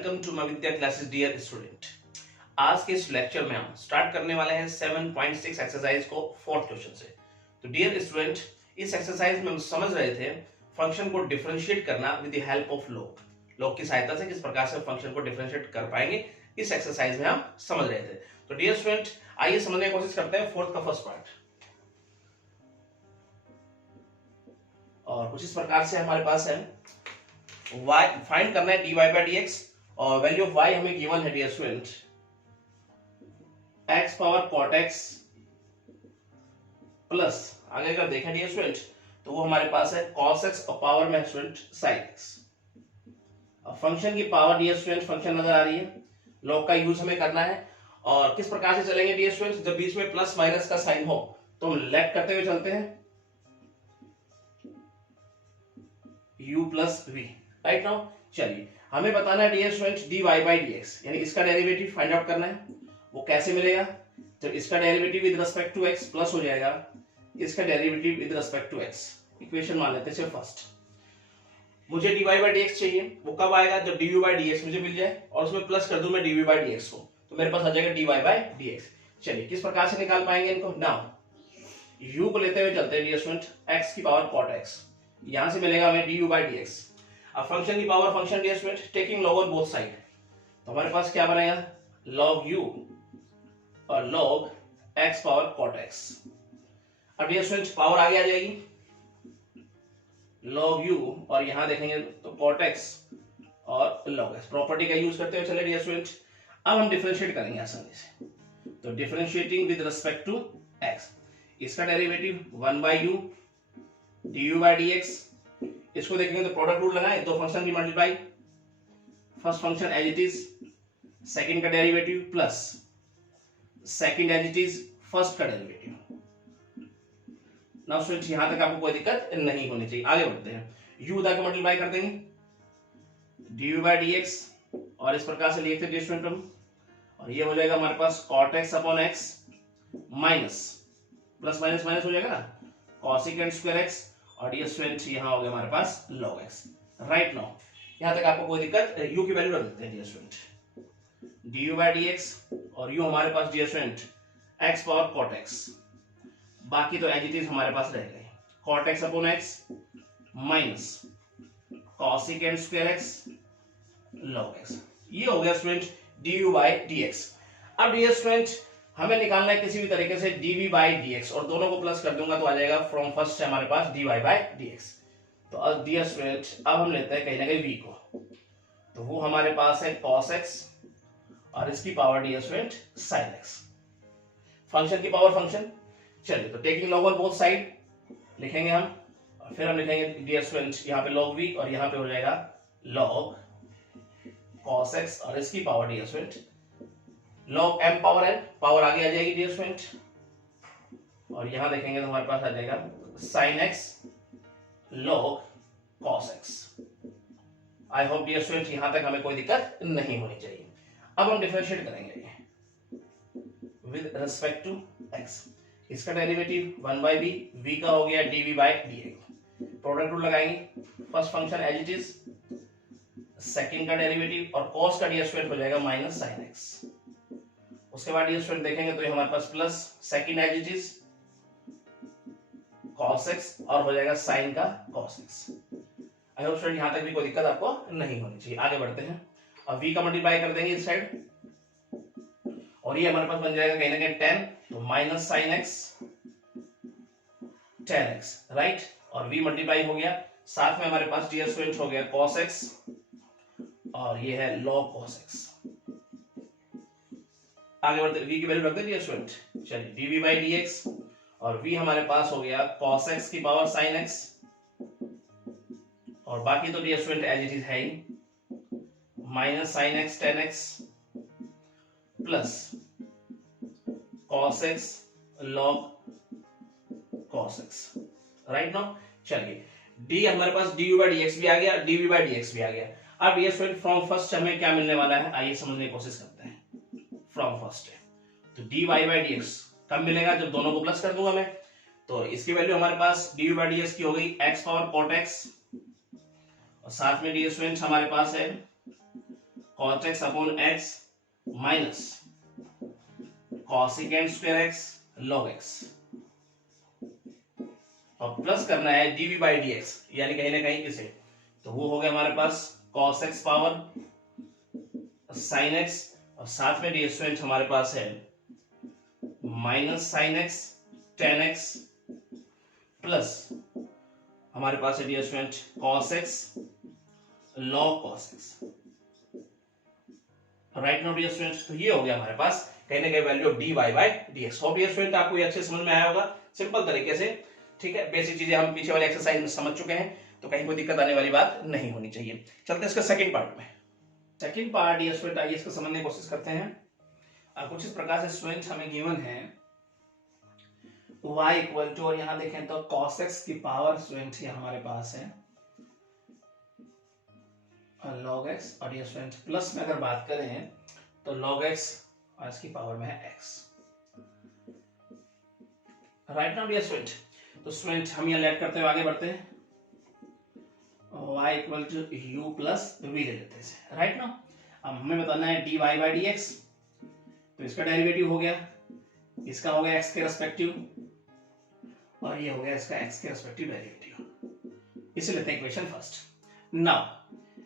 Welcome to my Vidya classes dear student. आज के इस लेक्चर में हम स्टार्ट करने वाले हैं 7.6 एक्सरसाइज को फोर्थ क्वेश्चन से। तो डियर स्टूडेंट, इस एक्सरसाइज में हम समझ रहे थे फंक्शन को डिफरेंशिएट करना with the help of log. Log की सहायता से किस प्रकार से फंक्शन को डिफरेंशिएट कर पाएंगे, इस एक्सरसाइज में हम समझ रहे थे। तो डियर स्टूडेंट, आइए समझने की कोशिश करते हैं फोर्थ का फर्स्ट पार्ट। और कुछ इस प्रकार से हमारे पास है y फाइंड करना है dy बाई dx और वैल्यू ऑफ y हमें गिवन है dear student x power cot x plus आगे अगर देखें डियर स्टूडेंट तो वो हमारे पास है cos x और पावर में स्टूडेंट sin x। अब फंक्शन की पावर डियर स्टूडेंट फंक्शन नजर आ रही है, लॉग का यूज हमें करना है। और किस प्रकार से चलेंगे डियर स्टूडेंट, जब बीच में प्लस माइनस का साइन हो तो हम लेफ्ट करते हुए चलते हैं u plus v। Right now चलिए हमें बताना है dear student dy by dx, यानी इसका डेरिवेटिव फाइंड आउट करना है। वो कैसे मिलेगा, जब इसका derivative with respect to x plus हो जाएगा इसका derivative with respect to x। Equation मान लेते हैं सिर्फ फर्स्ट। मुझे dy बाई dx चाहिए, वो कब आएगा, जब du बाई dx मुझे मिल जाए और उसमें प्लस कर दूं मैं dv बाई dx को, तो मेरे पास आ जाएगा dy बाई dx। चलिए किस प्रकार से निकाल पाएंगे इनको। नाउ u को लेते हुए चलते हैं डियर स्टूडेंट x की पावर cot x, यहां से मिलेगा हमें du बाई dx। अब फंक्शन की power function dear student taking log on both side, तो हमारे पास क्या बनेगा log u और log x power cot x। अब डियर स्टूडेंट पावर आगे आ जाएगी log u और यहां देखेंगे तो cot x और log x। प्रॉपर्टी का यूज करते हुए चले डियर स्टूडेंट, अब हम डिफरेंशिएट करेंगे आसानी से। तो differentiating with respect to x, इसका derivative 1 by u du by dx। इसको देखेंगे तो प्रोडक्ट रूल लगाएं, दो फंक्शन की multiply, first function as it is, second का derivative plus second as it is first का डेरिवेटिव। नाउ स्टूडेंट्स यहां तक आपको कोई दिक्कत नहीं होनी चाहिए। आगे बढ़ते हैं, u उधर का मल्टीप्लाई कर देंगे du बाई dx और इस प्रकार से लिखते हैं स्टूडेंट हम, और ये हो जाएगा हमारे पास cot x upon x minus plus minus minus हो जाएगा ना cosecant स्क्वायर x, और ये स्टूडेंट यहां हो गया हमारे पास log x। राइट नाउ यहां तक आपको कोई दिक्कत, u की वैल्यू रख देते हैं dear student du by dx और u हमारे पास dear student x power cot x, बाकी तो एज इट इज हमारे पास रह गए cot x upon x minus cosecant square x log x। ये हो गया स्टूडेंट du बाई dx। अब डियर स्टूडेंट हमें निकालना है किसी भी तरीके से dv बाई dx, और दोनों को प्लस कर दूंगा तो आ जाएगा फ्रॉम फर्स्ट है हमारे पास dy बाई dx। तो अब डियर स्टूडेंट अब हम लेते हैं कहीं ना कहीं v को, तो वो हमारे पास है cos x और इसकी power dear student sin x। Function की पावर फंक्शन, चलिए तो taking log on both side लिखेंगे हम, और फिर हम लिखेंगे डियर स्टूडेंट यहाँ पे log v और यहाँ पे हो जाएगा log cos x और इसकी power dear student log m power n, power आगे आ जाएगी डियर स्टूडेंट, और यहां देखेंगे तो हमारे पास आ जाएगा sin x log cos x। I hope dear student यहां तक हमें कोई दिक्कत नहीं होनी चाहिए। अब हम डिफरेंशिएट करेंगे विद रिस्पेक्ट टू x, इसका डेरिवेटिव 1 बाई b, v का हो गया dv by dx। Product rule लगाएंगे, first function as it is, second का डेरिवेटिव और cos का डियर स्टूडेंट हो जाएगा माइनस sin x। उसके बाद ये स्टूडेंट देखेंगे तो ये हमारे पास plus second as it is cos x और हो जाएगा sin का cos x। I hope student यहां तक भी कोई दिक्कत आपको नहीं होनी चाहिए। आगे बढ़ते हैं, अब v का मल्टीप्लाई कर देंगे इस साइड और ये हमारे पास बन जाएगा कहीं ना कहीं 10, तो minus sin x 10x। Right, और v मल्टीप्लाई हो गया, साथ में हमारे पास डियर स्टूडेंट हो गया cos x और ये है log cos x। आगे बढ़ते v की वैल्यू रख देंगे स्टूडेंट, चलिए dv बाई dx और v हमारे पास हो गया cos x की पावर sin x, और बाकी तो dear student as it is है ही minus sin x 10x plus cos x log cos x। Right now चलिए d हमारे पास du बाई dx भी आ गया, dv बाई dx भी आ गया। अब ये स्टूडेंट फ्रॉम फर्स्ट हमें क्या मिलने वाला है, आइए समझने की कोशिश करते हैं। फ्रॉम फर्स्ट है तो dy बाई dx कब मिलेगा, जब दोनों को प्लस कर दूंगा मैं, तो इसकी वैल्यू हमारे पास dy बाई dx की हो गई x पावर cot x, और साथ में डियर स्टूडेंट हमारे पास है cot x upon x minus cosecant square x log x और प्लस करना है dv by dx, यानी कहीं ना कहीं इसे, तो वो हो गया हमारे पास cos x power sin x और साथ में डियर स्टूडेंट हमारे पास है minus sin x tan x plus हमारे पास है dear student cos x log cos x, right now dear student. तो ये हो गया हमारे पास कहीं ना कहीं value of dy by dx। Hope dear student आपको ये अच्छे समझ में आया होगा सिंपल तरीके से, ठीक है। बेसिक चीजें हम पीछे वाले एक्सरसाइज में समझ चुके हैं, तो कहीं कोई दिक्कत आने वाली बात नहीं होनी चाहिए। चलते हैं इसका सेकंड पार्ट में। सेकंड पार्ट डियर स्टूडेंट आइए इसको समझने की कोशिश करते हैं। कुछ इस प्रकार से स्टूडेंट हमें गिवन है y इक्वल टू, और यहां देखें तो cos x की पावर स्टूडेंट ये हमारे पास है log x, और ये स्टूडेंट प्लस में अगर बात करें तो log x और इसकी पावर में है x, right now dear student. तो स्टूडेंट हम यहां लेट करते हुए आगे बढ़ते हैं, y equal to u plus v ले लेते हैं, राइट नाउ। अब हमें बताना है dy by dx, तो इसका डेरिवेटिव हो गया, इसका हो गया x के रेस्पेक्टिव, और ये हो गया इसका x के रेस्पेक्टिव डेरिवेटिव। इसे लेते हैं इक्वेशन फर्स्ट। नाउ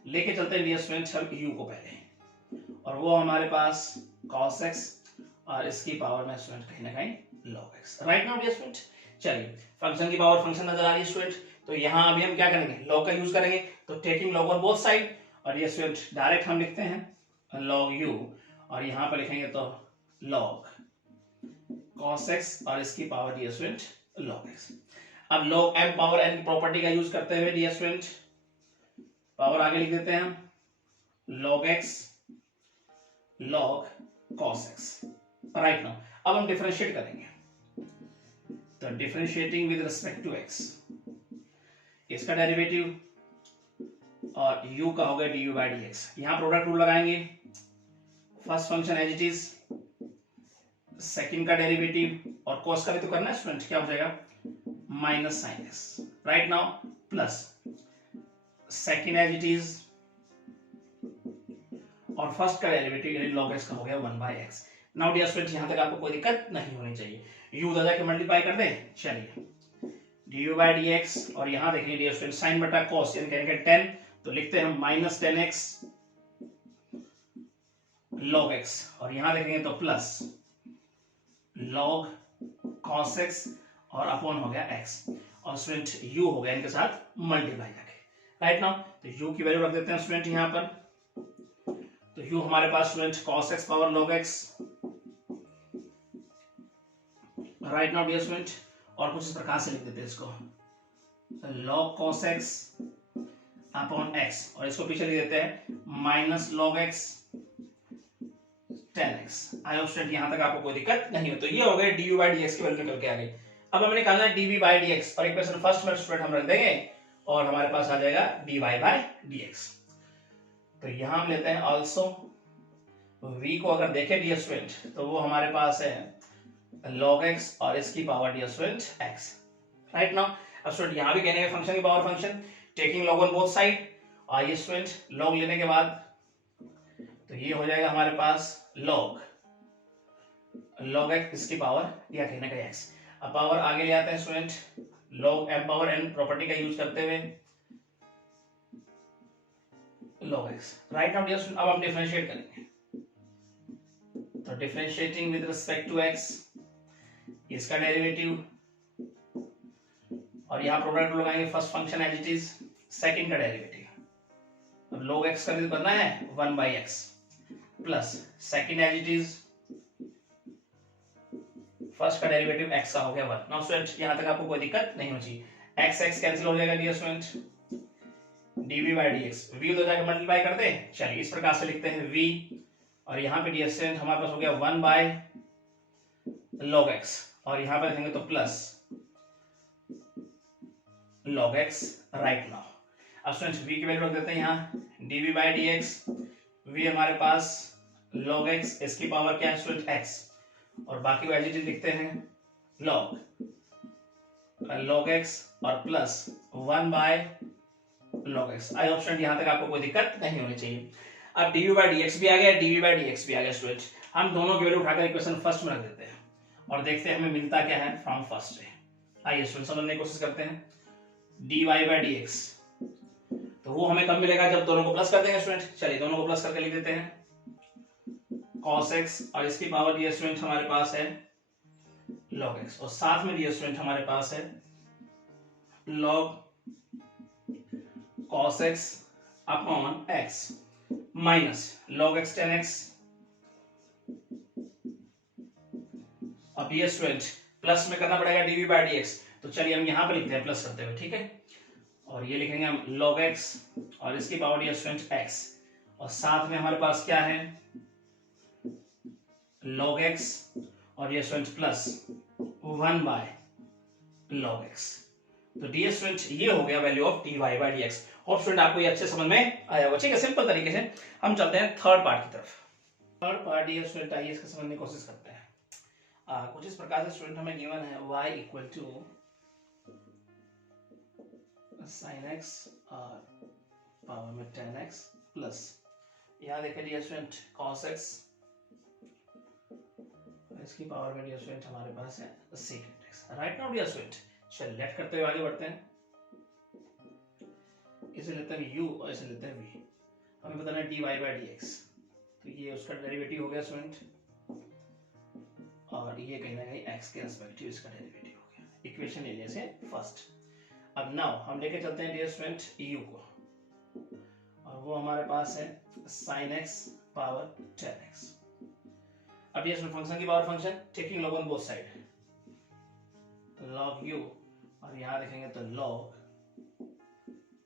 लेके चलते हैं डियर स्टूडेंट हम u को पहले, और वो हमारे पास cos x और इसकी पावर में स्टूडेंट कहीं ना कहीं log x, right now dear student. चलिए फंक्शन की पावर फंक्शन नजर आ रही है स्टूडेंट, तो यहाँ अभी हम क्या करेंगे, log का यूज करेंगे, तो taking log on both side, और ये स्टूडेंट डायरेक्ट हम लिखते हैं log u, और यहाँ पर लिखेंगे तो log cos x और इसकी power dear student log x। अब log m पावर n की प्रॉपर्टी का यूज करते हुए डियर स्टूडेंट पावर आगे लिख देते हैं हम log x log cos x, right now. अब हम डिफरेंशिएट करेंगे, तो differentiating with respect to x, इसका डेरिवेटिव और u का होगा du by dx। यहां प्रोडक्ट रूल लगाएंगे, first function as it is, second का डेरिवेटिव और cos का भी तो करना है स्टूडेंट, क्या हो जाएगा minus sine x, right now, plus second as it is और फर्स्ट का डेरिवेटिव यानी log x का हो गया 1 by x। Now dear student यहां तक आपको कोई दिक्कत नहीं होनी चाहिए, u उधर जाके मल्टीप्लाई कर दें, चलिए du by dx, और यहां देखिए डियर स्टूडेंट sin बटा cos यानी कहेंगे 10, तो लिखते हैं हम माइनस 10x log x, और यहां देखेंगे तो प्लस log cos x और अपॉन हो गया x, और स्टूडेंट u हो गया इनके साथ मल्टीप्लाई करके, राइट नाउ। तो u की वैल्यू रख देते हैं स्टूडेंट यहां पर, तो u हमारे पास student cos x power log x, right now dear student, और कुछ इस प्रकार से लिख देते हैं इसको log cos x upon x, और इसको पीछे लिख देते हैं minus log x tan x। I hope student यहां तक आपको कोई दिक्कत नहीं हो। तो ये हो गए du by dx की वैल्यू निकल के आ गई। अब हमें निकालना है dv by dx, और इक्वेशन फर्स्ट में स्टूडेंट हम रख देंगे, और हमारे पास आ जाएगा dy by dx। तो यहां हम लेते हैं ऑल्सो v को अगर देखें डियर स्टूडेंट, तो वो हमारे पास है log x और इसकी power dear student x, right now. अब स्टूडेंट यहां भी कहने हैं फंक्शन की power function, taking log on both side, और ये स्टूडेंट log लेने के बाद तो ये हो जाएगा हमारे पास log x इसकी पावर या कहने का x। अब पावर आगे ले आते हैं student, log m power n property का यूज करते हुए log x, right now dear student. अब हम डिफरेंशिएट करेंगे, तो differentiating with respect to x, इसका डेरिवेटिव, और यहां प्रोडक्ट लगाएंगे first function as it is, second का डेरिवेटिव, अब log x का भी करना है 1 by x, plus second as it is, first का डेरिवेटिव x का हो गया 1। नाउ स्टूडेंट यहां तक आपको कोई दिक्कत नहीं होनी चाहिए, x कैंसिल हो जाएगा dear student, dv by dx, v उधर जाके मल्टीप्लाई कर दे, चलिए इस प्रकार से लिखते हैं v, और यहाँ पे डियर स्टूडेंट हमारे पास हो गया 1 by log x, और यहाँ पे लिखेंगे तो plus log x, right now. अब स्टूडेंट v की वैल्यू रख देते हैं यहाँ dv by dx, v हमारे पास log x, इसकी पावर क्या है स्टूडेंट x, और बाकी एज इट इज लिखते हैं log x और plus 1 by log x। I hope student यहां तक आपको कोई दिक्कत नहीं होनी चाहिए। अब dv by dx भी आ गया, dv by dx भी आ गया स्टूडेंट। हम दोनों की वैल्यू उठाकर इक्वेशन फर्स्ट में रख देते हैं और देखते हैं हमें मिलता क्या है फ्रॉम फर्स्ट से। आइए स्टूडेंट समझने की कोशिश करते हैं। dy by dx तो वो हमें कब मिलेगा, जब दोनों को प्लस कर देंगे स्टूडेंट। चलिए दोनों को प्लस करके लिख देते हैं cos x, और इसकी पावर डी स्टूडेंट हमारे पास है log x, और साथ में डी स्टूडेंट हमारे पास है log cos x upon x minus log x tan x। अब ये स्टूडेंट प्लस में करना पड़ेगा dv by dx, तो चलिए हम यहां पर लिखते हैं प्लस करते हुए, ठीक है। और ये लिखेंगे हम log x और इसकी पावर डी स्टूडेंट x, और साथ में हमारे पास क्या है log x और ये student plus 1 by log x। तो डी स्टूडेंट ये हो गया value of dy by dx। Hope student आपको ये अच्छे समझ में आया होगा, ठीक है। सिंपल तरीके से हम चलते हैं थर्ड पार्ट की तरफ। थर्ड पार्ट ये स्टूडेंट आइए इसको समझने की कोशिश करते हैं। कुछ इस प्रकार से स्टूडेंट हमें गिवन है y equal to sin x और पावर में tan x प्लस यहाँ देखिए डियर स्टूडेंट cos x, इसकी पावर में डियर स्टूडेंट हमारे पास है secant x। Right now dear student चलिए लेट करते हुए आगे बढ़ते हैं। इसे लेते हैं u और इसे लेते हैं v। हमें बताना है dy by dx, तो ये उसका डेरिवेटिव हो गया स्टूडेंट, और ये कहीं ना कहीं x के रिस्पेक्टिव इसका डेरिवेटिव हो गया। इक्वेशन ले लिया से फर्स्ट। अब नाउ हम लेके चलते हैं डियर स्टूडेंट u को, और वो हमारे पास है sin x power tan x। अब ये फंक्शन की power function taking log on both side, log u, और यहां देखेंगे तो log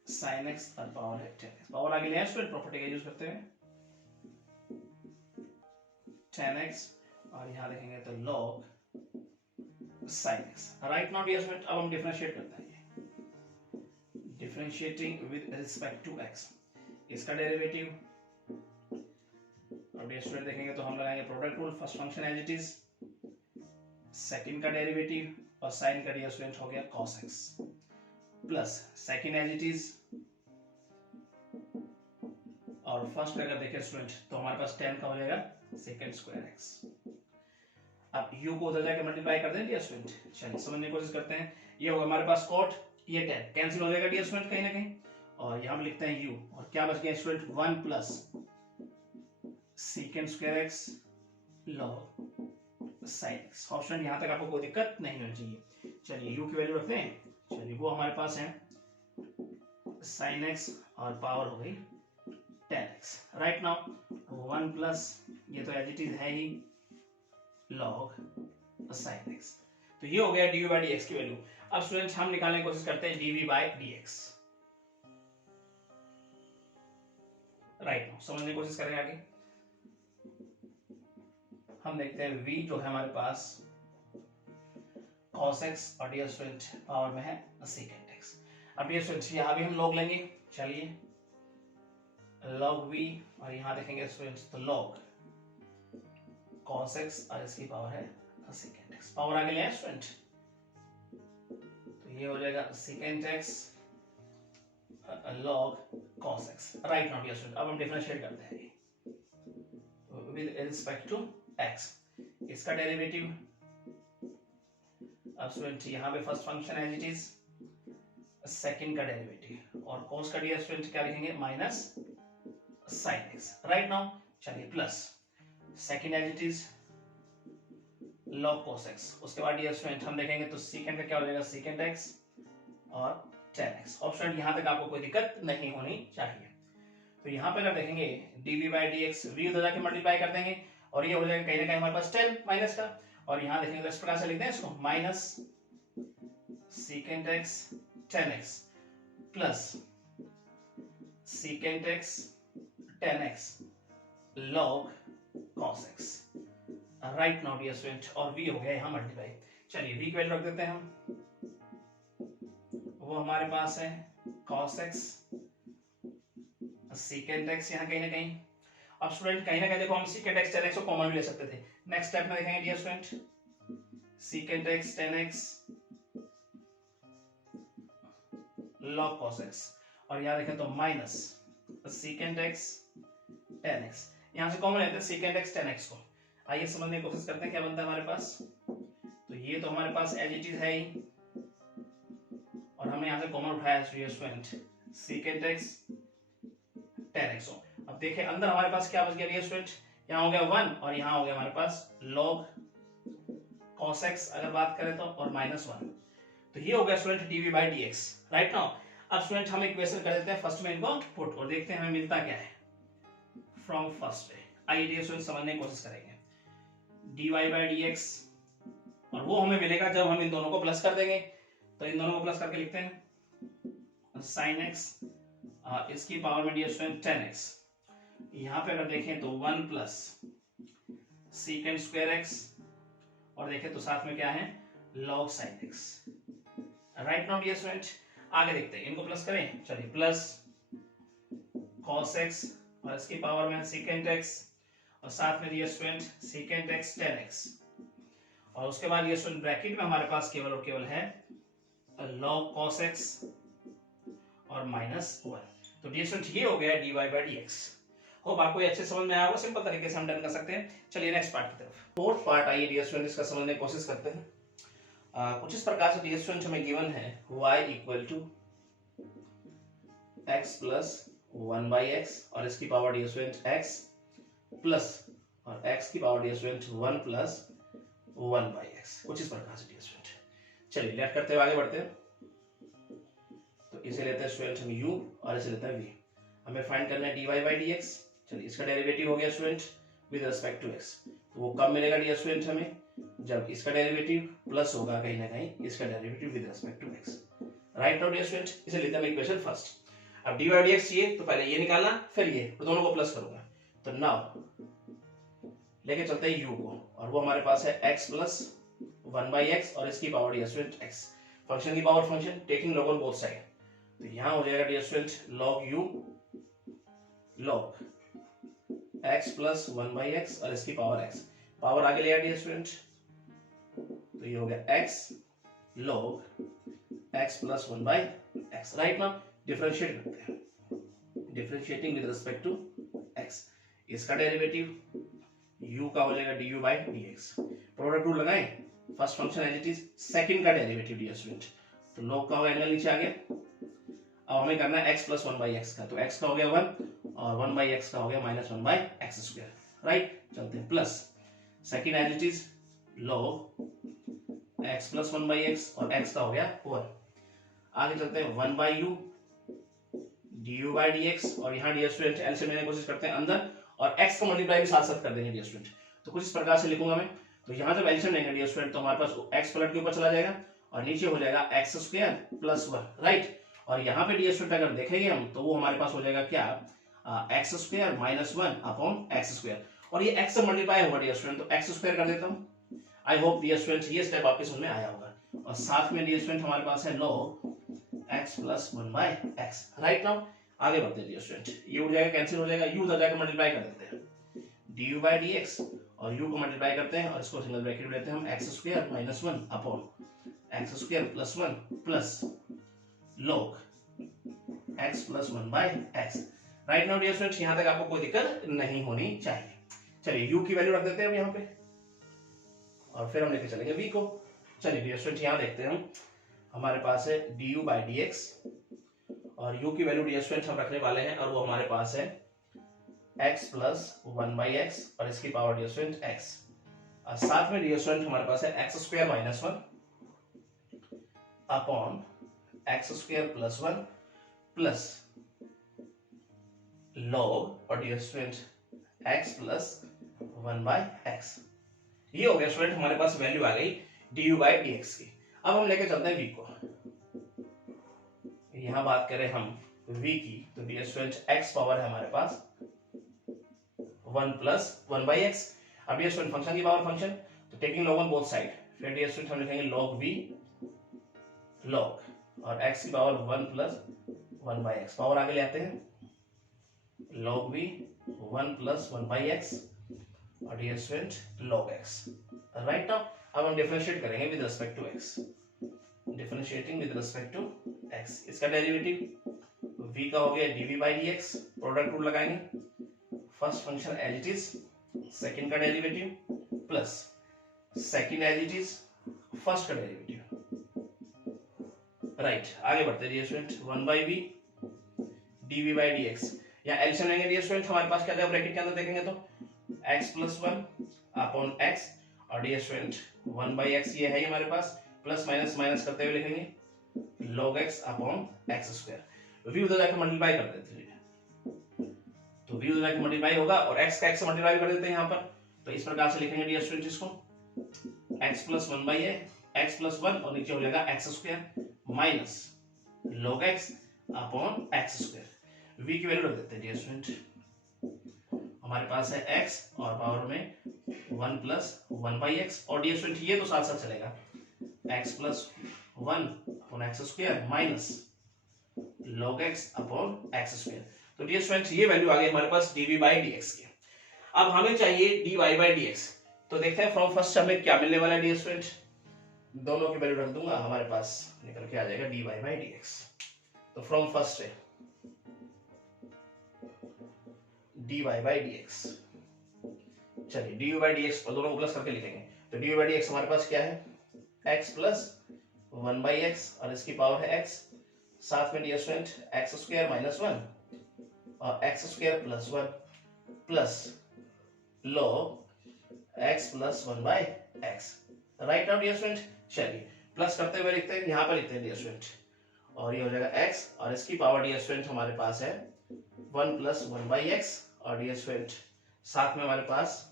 sin x और पावर है tan x। पावर आगे ले आए स्टूडेंट, प्रॉपर्टी का यूज करते हैं tan x, और यहां देखेंगे तो log sin x। Right now dear student अब हम डिफरेंशिएट करते हैं, differentiating with respect to x, इसका डेरिवेटिव। अब डियर स्टूडेंट देखेंगे तो हम लगाएंगे product rule, first function as it is, second का डेरिवेटिव, और साइन का डियर स्टूडेंट हो गया cos x plus second as it is, और फर्स्ट अगर देखें स्टूडेंट तो हमारे पास tan का हो जाएगा सेकंड स्क्वायर x। अब u को उधर जाके मल्टीप्लाई कर दें डियर स्टूडेंट। चलिए समझने की कोशिश करते हैं। ये होगा हमारे पास cot, ये tan कैंसिल हो जाएगा डियर स्टूडेंट कहीं ना कहीं, और यहां हम लिखते हैं u, और क्या बच गया student 1 plus second square x log sin x। Option यहां तक आपको कोई दिक्कत नहीं होनी चाहिए। चलिए u की वैल्यू रखते हैं। चलिए वो हमारे पास है sin x और पावर हो गई tan x। Right now 1 plus ये तो एज इट इज है ही log sin x, तो ये हो गया dv by dx की वैल्यू। अब स्टूडेंट हम निकालने की कोशिश करते हैं dv by dx। Right now समझने की कोशिश करेंगे आगे। हम देखते हैं v जो है हमारे पास cos x और डियर स्टूडेंट पावर में है secant x। अब डियर स्टूडेंट यहाँ भी हम log लेंगे। चलिए log v, और यहाँ देखेंगे स्टूडेंट तो log cos x और इसकी पावर है secant x। पावर आगे ले आए स्टूडेंट, तो ये हो जाएगा secant x log cos x। Right now dear student अब हम डिफरेंशिएट करते हैं विद रिस्पेक्ट टू x, इसका डेरिवेटिव। अब स्टूडेंट यहाँ पे first function as it is, second का डेरिवेटिव, और cos का डियर स्टूडेंट क्या लिखेंगे minus sin x। Right now चलिए plus second as it is log cos x, उसके बाद डियर स्टूडेंट हम देखेंगे तो secant का क्या हो जाएगा secant x और tan x। ऑप्शन यहाँ तक आपको कोई दिक्कत नहीं होनी चाहिए। तो यहाँ पे अगर देखेंगे dv by dx, v उधर जाके मल्टीप्लाई कर देंगे, और ये हो जाएगा कहीं ना कहीं हमारे पास tan माइनस का, और यहाँ देखेंगे तो इस प्रकार से लिखते हैं इसको minus secant x tan x plus secant x tan x log cos x। Right now dear student, और v हो गया यहाँ मल्टीप्लाई। चलिए v की वैल्यू रख देते हैं हम, वो हमारे पास है cos x secant x यहाँ कहीं ना कहीं। अब स्टूडेंट कहीं ना कहीं देखो हम secant x tan x को कॉमन भी ले सकते थे। नेक्स्ट स्टेप में देखेंगे dear student secant x tan x log cos x, और यहाँ देखें तो minus secant x ten x, यहाँ से कॉमन लेते हैं सेकेंड एक्स टेन एक्स को। आइए समझने की कोशिश करते हैं क्या बनता है हमारे पास। तो ये तो हमारे पास एज इट इज है ही, और हमने यहाँ से कॉमन उठाया student second x ten x. अब देखें अंदर हमारे पास क्या बच गया स्टूडेंट, यहाँ हो गया 1 और यहाँ हो गया हमारे पास log cos x अगर बात करें तो, और -1। तो ये हो गया student dv by dx। Right now अब स्टूडेंट हम इक्वेशन कर देते हैं फर्स्ट में इनको पुट, और देखते हैं हमें मिलता क्या है फ्रॉम फर्स्ट पे। आइए स्टूडेंट समझने की कोशिश करेंगे। dy बाई dx, और वो हमें मिलेगा जब हम इन दोनों को प्लस कर देंगे। तो इन दोनों को प्लस करके लिखते हैं sin x, इसकी पावर में दिया स्टूडेंट 10x। यहाँ पे अगर देखें तो 1 प्लस सेकेंड स्क्वायर एक्स, और देखें तो साथ में क्या है log sin x। Right now dear student आगे देखते हैं, इनको प्लस करें, चलिए प्लस cos x और इसकी पावर में सेकेंड x, और साथ में dear student second x 10x, और उसके बाद ये स्टूडेंट ब्रैकेट में हमारे पास केवल और केवल है log cos x और -1। तो डियर स्टूडेंट ये हो गया dy बाई dx। होप आपको ये अच्छे समझ में आया होगा, सिंपल तरीके से हम डन कर सकते हैं। चलिए नेक्स्ट पार्ट की तरफ, फोर्थ पार्ट आइए डियर स्टूडेंट इसका समझने की कोशिश करते हैं। कुछ इस प्रकार से डियर स्टूडेंट हमें गिवन है y equal to x plus 1 by x, और इसकी power dear student x plus, और x की power dear student 1 plus 1 by x, कुछ इस प्रकार से डियर स्टूडेंट। चलिए लेट करते हुए आगे बढ़ते हैं। तो इसे लेते हैं स्टूडेंट हम u और इसे लेते हैं v। हमें फाइंड करना है dy बाई dx। चलिए इसका डेरिवेटिव हो गया student with respect to x। तो वो कब मिलेगा डियर स्टूडेंट हमें, जब इसका डेरिवेटिव प्लस होगा कहीं ना कहीं इसका derivative with respect to x। Right now dear student इसे लेते हैं इक्वेशन फर्स्ट। अब dy बाई dx चाहिए तो पहले ये निकालना, फिर ये, तो दोनों को प्लस करूंगा। तो नाउ लेके चलते हैं u को, और वो हमारे पास है x प्लस 1 बाई एक्स, और इसकी power dear student x। Function की power function taking log on both side. तो यहाँ हो जाएगा dear student log u log x plus 1 by x, और इसकी पावर x, पावर आगे ले डियर स्टूडेंट। तो ये हो गया x log x plus 1 by x. Right now differentiate करते हैं, differentiating with respect to x। इसका डेरिवेटिव u का हो जाएगा du by dx। Product rule लगाएं, first function as it is, second का डेरिवेटिव डियर स्टूडेंट। तो log का होगा एंगल नीचे आ गया। अब हमें करना है x प्लस 1 बाई एक्स का, तो x का हो गया 1 और 1 बाई एक्स का हो गया -1 बाई एक्स स्क्वायर। राइट चलते हैं plus second as it is log x plus 1 by x, और x का हो गया 1। आगे चलते हैं 1 by u du by dx, और यहाँ डियर स्टूडेंट एलसीएम लेने की कोशिश करते हैं अंदर, और x का मल्टीप्लाई भी साथ साथ कर देंगे डियर स्टूडेंट। तो कुछ इस प्रकार से लिखूंगा मैं। तो यहाँ जब एलसीएम लेंगे डियर स्टूडेंट तो हमारे पास x पलट के ऊपर चला जाएगा, और नीचे हो जाएगा x स्क्वायर प्लस 1। राइट, और यहाँ पे डियर स्टूडेंट अगर देखेंगे हम तो वो हमारे पास हो जाएगा क्या, x square -1 upon x square, और ये x से मल्टीप्लाई होगा डियर स्टूडेंट, तो एक्स स्क्वायर कर देता हूँ। आई होप डियर स्टूडेंट ये स्टेप आपके समझ में आया होगा। और साथ में डियर स्टूडेंट हमारे पास है log x plus 1 by x. Right now आगे बढ़ते हैं डियर स्टूडेंट, ये उड़ जाएगा कैंसिल हो जाएगा, u उधर जाकर मल्टीप्लाई कर देते हैं du बाई dx, और u को मल्टीप्लाई करते हैं और इसको सिंगल ब्रैकेट में लेते हैं हम x square -1 upon x square plus 1 plus log x plus 1 by x. Right now dear students यहाँ तक आपको कोई दिक्कत नहीं होनी चाहिए। चलिए u की वैल्यू रख देते हैं हम यहाँ पे, और फिर हम लेके चलेंगे v को। चलिए डियर स्टूडेंट यहाँ देखते हैं हम, हमारे पास है du बाई dx, और u की वैल्यू डियर स्टूडेंट हम रखने वाले हैं, और वो हमारे पास है x प्लस 1 बाई एक्स, और इसकी पावर डियर स्टूडेंट x, और साथ में डियर स्टूडेंट हमारे पास है x square -1 upon x square plus 1 plus log और dear student x plus 1 by x. ये हो गया स्टूडेंट हमारे पास वैल्यू आ गई du बाई dx की। अब हम लेके चलते हैं v को। यहां बात करें हम v की, तो डियर स्टूडेंट x पावर है हमारे पास 1 प्लस 1 बाई एक्स। अब डियर स्टूडेंट फंक्शन की पावर फंक्शन, तो taking log on both side, फिर डियर स्टूडेंट हम लिखेंगे log v log, और x की power 1 plus 1 by x, power आगे ले आते हैं log v 1 plus 1 by x, और dear student log x। Right now अब हम डिफरेंशिएट करेंगे with respect to x, differentiating with respect to x। इसका डेरिवेटिव v का हो गया dv by dx, product rule लगाएंगे, first function as it is, second का derivative plus second as it is, first का डेरिवेटिव। राइट, आगे बढ़ते हैं student. 1/v dv by dx, यहाँ एलसीएम लेंगे डियर स्टूडेंट, हमारे पास क्या था ब्रैकेट के अंदर देखेंगे तो x + 1 अपॉन x, और डियर स्टूडेंट 1/x ये है हमारे पास, प्लस माइनस माइनस करते हुए लिखेंगे log x upon x²। v उधर जाकर मल्टीप्लाई कर देते हैं, तो v उधर जाकर मल्टीप्लाई होगा और x का x से मल्टीप्लाई कर देते हैं यहाँ पर, तो इस प्रकार से लिखेंगे डियर स्टूडेंट इसको x + 1/a, x + 1 और नीचे हो जाएगा x² minus log x upon x²। v की वैल्यू रख देते हैं डियर स्टूडेंट, हमारे पास है x और पावर में 1 + 1/x, और डियर स्टूडेंट ये तो साथ साथ चलेगा x + 1 upon x² minus log x upon x²। तो डियर स्टूडेंट ये वैल्यू आ गई हमारे पास dv by dx की। अब हमें चाहिए dy by dx, तो देखते हैं फ्रॉम फर्स्ट हमें क्या मिलने वाला है डियर स्टूडेंट, दोनों की वैल्यू रख दूंगा, हमारे पास निकल के आ जाएगा dy by dx। तो फ्रॉम फर्स्ट है dy by dx, चलिए dy by dx और दोनों को प्लस करके लिखेंगे, तो dy by dx हमारे पास क्या है x + 1/x और इसकी पावर है x, साथ में डियर स्टूडेंट x² - 1 और x² + 1 plus log x + 1/x। Right now dear student, चलिए प्लस करते हुए लिखते हैं, यहाँ पर लिखते हैं डियर स्टूडेंट, और ये हो जाएगा x और इसकी पावर डियर स्टूडेंट हमारे पास है 1 + 1/x, और डियर स्टूडेंट साथ में हमारे पास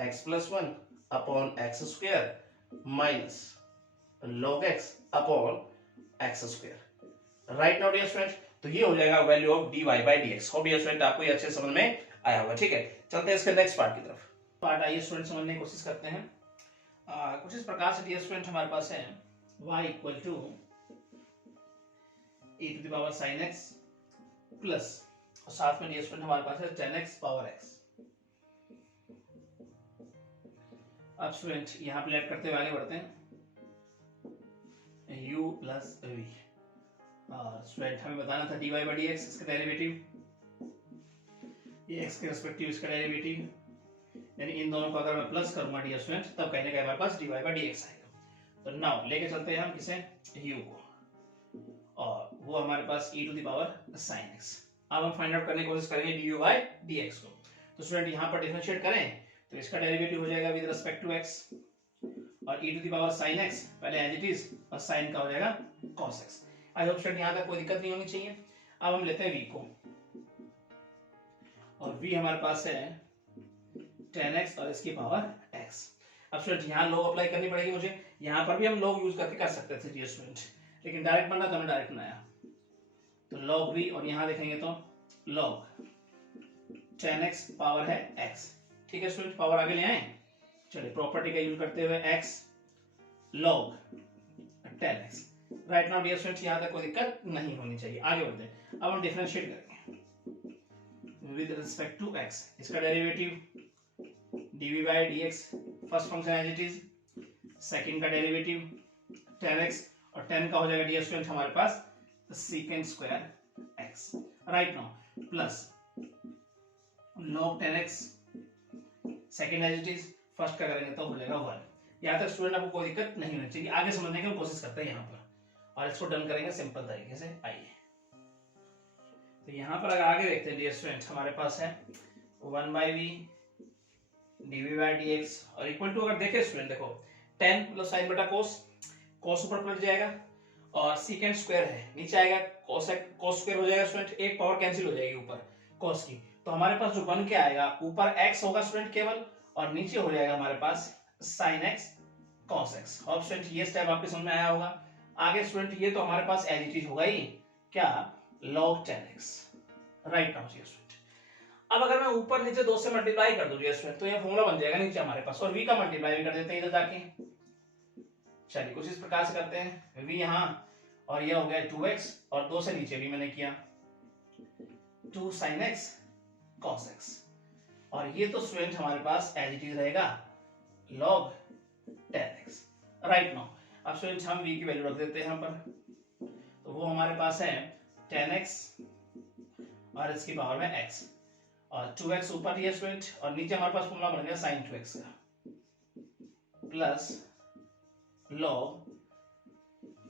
x + 1 upon x² minus log x upon x²। Right now dear student, तो ये हो जाएगा value of dy by dx। Hope dear student आपको ये अच्छे समझ में आया होगा। ठीक है, चलते हैं इसके नेक्स्ट पार्ट की तरफ। पार्ट आइए स्टूडेंट समझने की कोशिश करते हैं। कुछ इस प्रकार से डियर स्टूडेंट हमारे पास है y = e⁻ sin x plus, और साथ में डियर स्टूडेंट हमारे पास है tan x पावर x। अब स्टूडेंट यहाँ पे लेट करते हुए आगे बढ़ते हैं, u + v, और स्टूडेंट हमें बताना था dy by dx, इसका डेरिवेटिव, ये x के रिस्पेक्टिव इसका डेरिवेटिव, यानी इन दोनों को अगर मैं प्लस करूंगा डियर स्टूडेंट तब कहीं ना कहीं हमारे पास dy by dx आएगा। तो नाउ लेके चलते हैं हम किसे, u को, और वो हमारे पास e⁻ sin x। अब हम फाइंड आउट करने की कोशिश करेंगे dy by dx को। तो स्टूडेंट यहाँ पर डिफरेंशिएट करें तो इसका डेरिवेटिव हो जाएगा विद रिस्पेक्ट टू x, और e⁻ sin x पहले एज इट इज और sin का हो जाएगा cos x। I hope student यहाँ तक कोई दिक्कत नहीं होनी चाहिए। अब हम लेते हैं v को, और v हमारे पास है tan x और इसकी पावर x। अब स्टूडेंट यहाँ log अप्लाई करनी पड़ेगी मुझे, यहाँ पर भी हम log यूज करके कर सकते थे डियर स्टूडेंट, लेकिन डायरेक्ट बनना तो हमने डायरेक्ट बनाया, तो log v, और यहाँ देखेंगे तो log tan x पावर है x। ठीक है स्टूडेंट, पावर आगे ले आए, चलिए प्रॉपर्टी का यूज करते हुए x log tan x। Right now dear student यहाँ तक कोई दिक्कत नहीं होनी चाहिए, आगे बढ़ते हैं। अब हम डिफरेंशिएट करेंगे विद रिस्पेक्ट टू x, इसका derivative dv by dx, first function as it is, second का डेरिवेटिव tan x, और tan का हो जाएगा डियर स्टूडेंट हमारे पास sec² x। Right now plus log tan x, second as it is, first का करेंगे तो हो जाएगा 1। यहाँ तक स्टूडेंट आपको कोई दिक्कत नहीं होनी चाहिए, आगे समझने की हम कोशिश करते हैं यहाँ पर, और इसको डन करेंगे सिंपल तरीके से। आइए तो यहाँ पर अगर आगे देखते हैं डियर स्टूडेंट, हमारे पास है 1/v dv by dx, और इक्वल टू अगर देखें स्टूडेंट देखो tan + sin बटा cos, cos ऊपर पलट जाएगा, और secant² है नीचे आएगा cos² हो जाएगा स्टूडेंट, एक पावर कैंसिल हो जाएगी ऊपर cos की, तो हमारे पास जो बन के आएगा ऊपर x होगा स्टूडेंट केवल, और नीचे हो जाएगा हमारे पास sin x cos x। और स्टूडेंट ये स्टेप आपके समझ में आया होगा। आगे स्टूडेंट ये तो हमारे पास एज इट इज होगा ही, क्या log tan x। Right now student, अब अगर मैं ऊपर नीचे 2 से मल्टीप्लाई कर दूं स्टूडेंट तो ये फॉर्मूला बन जाएगा नीचे हमारे पास, और v का मल्टीप्लाई भी कर देते हैं इधर जाके। चलिए कुछ इस प्रकार से करते हैं, v यहाँ, और ये हो गया 2x, और 2 से नीचे भी मैंने किया 2 sin x cos x, और ये तो स्टूडेंट हमारे पास एज इट इज रहेगा log tan x। Right now अब स्टूडेंट हम v की वैल्यू रख देते हैं यहाँ पर, तो वो हमारे पास है tan x और इसकी पावर में x, और 2x ऊपर डियर स्टूडेंट, और नीचे हमारे पास फॉर्मूला बन गया sin 2x का plus log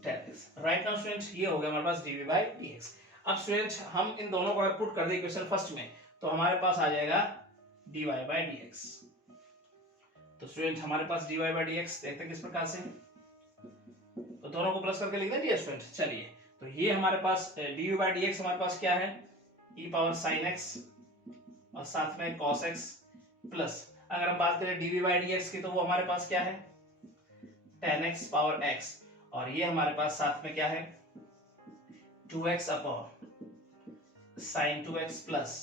10x। Right now student ये हो गया हमारे पास dv by dx। अब स्टूडेंट हम इन दोनों को अगर पुट कर दे इक्वेशन फर्स्ट में तो हमारे पास आ जाएगा dy by dx। तो स्टूडेंट हमारे पास dy by dx देखते हैं किस प्रकार से, तो दोनों को प्लस करके लिख दें डियर स्टूडेंट। चलिए तो ये हमारे पास du by dx हमारे पास क्या है, e पावर sin x और साथ में cos x प्लस अगर हम बात करें dv by dx की तो वो हमारे पास क्या है tan x पावर x, और ये हमारे पास साथ में क्या है 2x upon sin 2x plus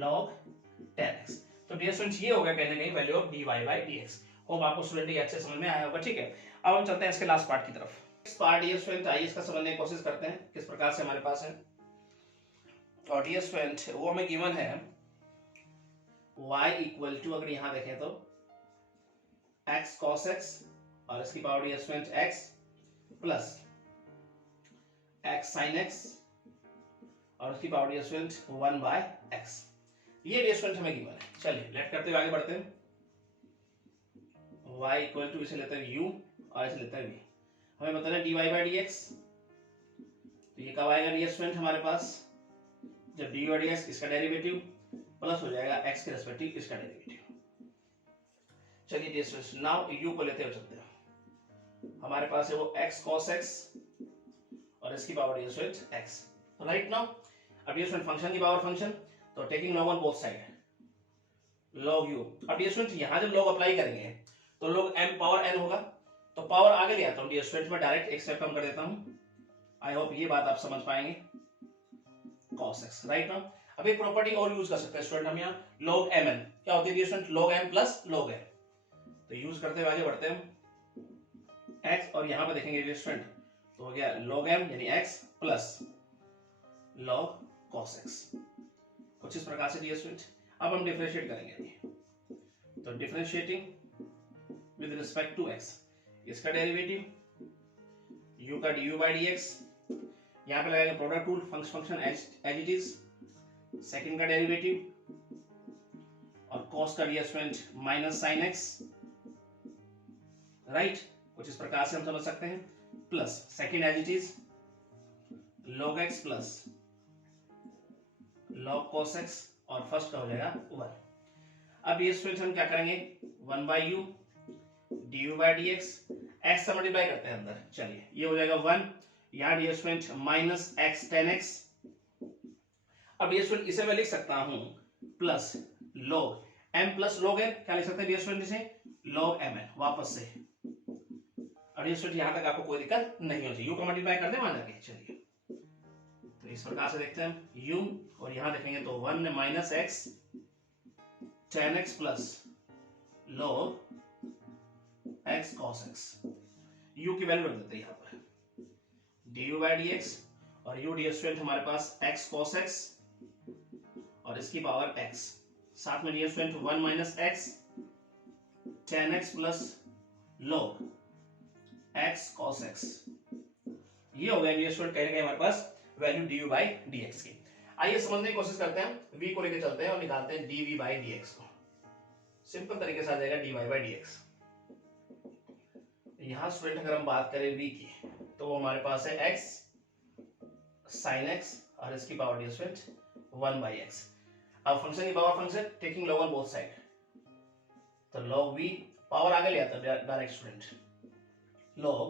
log 10x। तो डियर स्टूडेंट्स ये हो गया कहीं ना कहीं value of dy by dx। Hope आपको स्टूडेंट ये अच्छे समझ में आया होगा। ठीक है, अब हम चलते हैं इसके लास्ट पार्ट की तरफ। इस पार्ट डियर स्टूडेंट आइए इसका समझने की कोशिश करते हैं किस प्रकार से हमारे पास है। और डियर स्टूडेंट वो हमें गिवन है y इक्वल टू, अगर यहां देखें तो x cos x और इसकी power dear student x plus x sin x और उसकी power dear student 1 by x। ये डियर स्टूडेंट हमें गिवन है। चलिए लेट करते हुए आगे बढ़ते हैं। y इक्वल टू इसे लेते हैं u और इसे लेते हैं v। हमें बताना है dy by dx, तो ये कब आएगा डियर स्टूडेंट हमारे पास, जब dy by dx इसका डेरिवेटिव प्लस हो जाएगा x के रेस्पेक्टिव इसका डेरिवेटिव। चलिए डियर स्टूडेंट्स नाउ u को लेते हुए चलते हैं। हमारे पास है वो x cos x और इसकी power dear student x। Right now अब डियर स्टूडेंट फंक्शन की पावर फंक्शन, तो taking log on both side log u। अब डियर स्टूडेंट यहां जब log अप्लाई करेंगे तो log m पावर n होगा, तो पावर आगे ले आता हूं डियर स्टूडेंट, मैं डायरेक्ट एक स्टेप कम कर देता हूं। आई होप ये बात आप समझ पाएंगे cos x। राइट नाउ अब एक प्रॉपर्टी और यूज कर सकते हैं स्टूडेंट हम यहाँ, log mn क्या होती है dear student, log m plus log n। तो यूज करते हुए आगे बढ़ते हैं x, और यहां पे देखेंगे डियर स्टूडेंट तो हो गया log m यानी x plus log cos x। कुछ इस प्रकार से डियर स्टूडेंट। अब हम डिफरेंशिएट करेंगे, तो differentiating with respect to x, इसका डेरिवेटिव u का du by dx, यहां पे लगाएंगे product rule function as it is, second का डेरिवेटिव और cos का dear student minus sin x। Right, कुछ इस प्रकार से हम समझ सकते हैं, plus second as it is log x plus log cos x और फर्स्ट का हो जाएगा 1। अब ये स्टूडेंट हम क्या करेंगे 1 by u du by dx, x से मल्टीप्लाई करते हैं अंदर। चलिए ये हो जाएगा 1, यहाँ dear student minus x tan x। अब डियर स्टूडेंट इसे मैं लिख सकता हूं plus log m plus log n, क्या लिख सकते हैं डियर स्टूडेंट इसे log mn वापस से। अब डियर स्टूडेंट यहां तक आपको कोई दिक्कत नहीं होनी चाहिए, u का मल्टीप्लाई कर दे वहां जाके। चलिए तो इस प्रकार से देखते हैं u, और यहां देखेंगे तो 1 minus x tan x plus log x cos x। u की वैल्यू रख देते हैं यहाँ पर du by dx, और u डियर स्टूडेंट हमारे पास x cos x और इसकी पावर x, साथ में dear student 1 minus x tan x plus log x cos x। ये हो गया डियर स्टूडेंट कहीं ना कहीं हमारे पास वैल्यू du by dx की। आइए समझने की कोशिश करते हैं, v को लेकर चलते हैं और निकालते हैं dv by dx को। सिंपल तरीके से आ जाएगा dy by dx। यहां स्टूडेंट अगर हम बात करें v की तो वो हमारे पास है x sin x और इसकी power dear student 1 by x। अब फंक्शन की power function taking log on both side, तो log v पावर आगे ले आता है direct student log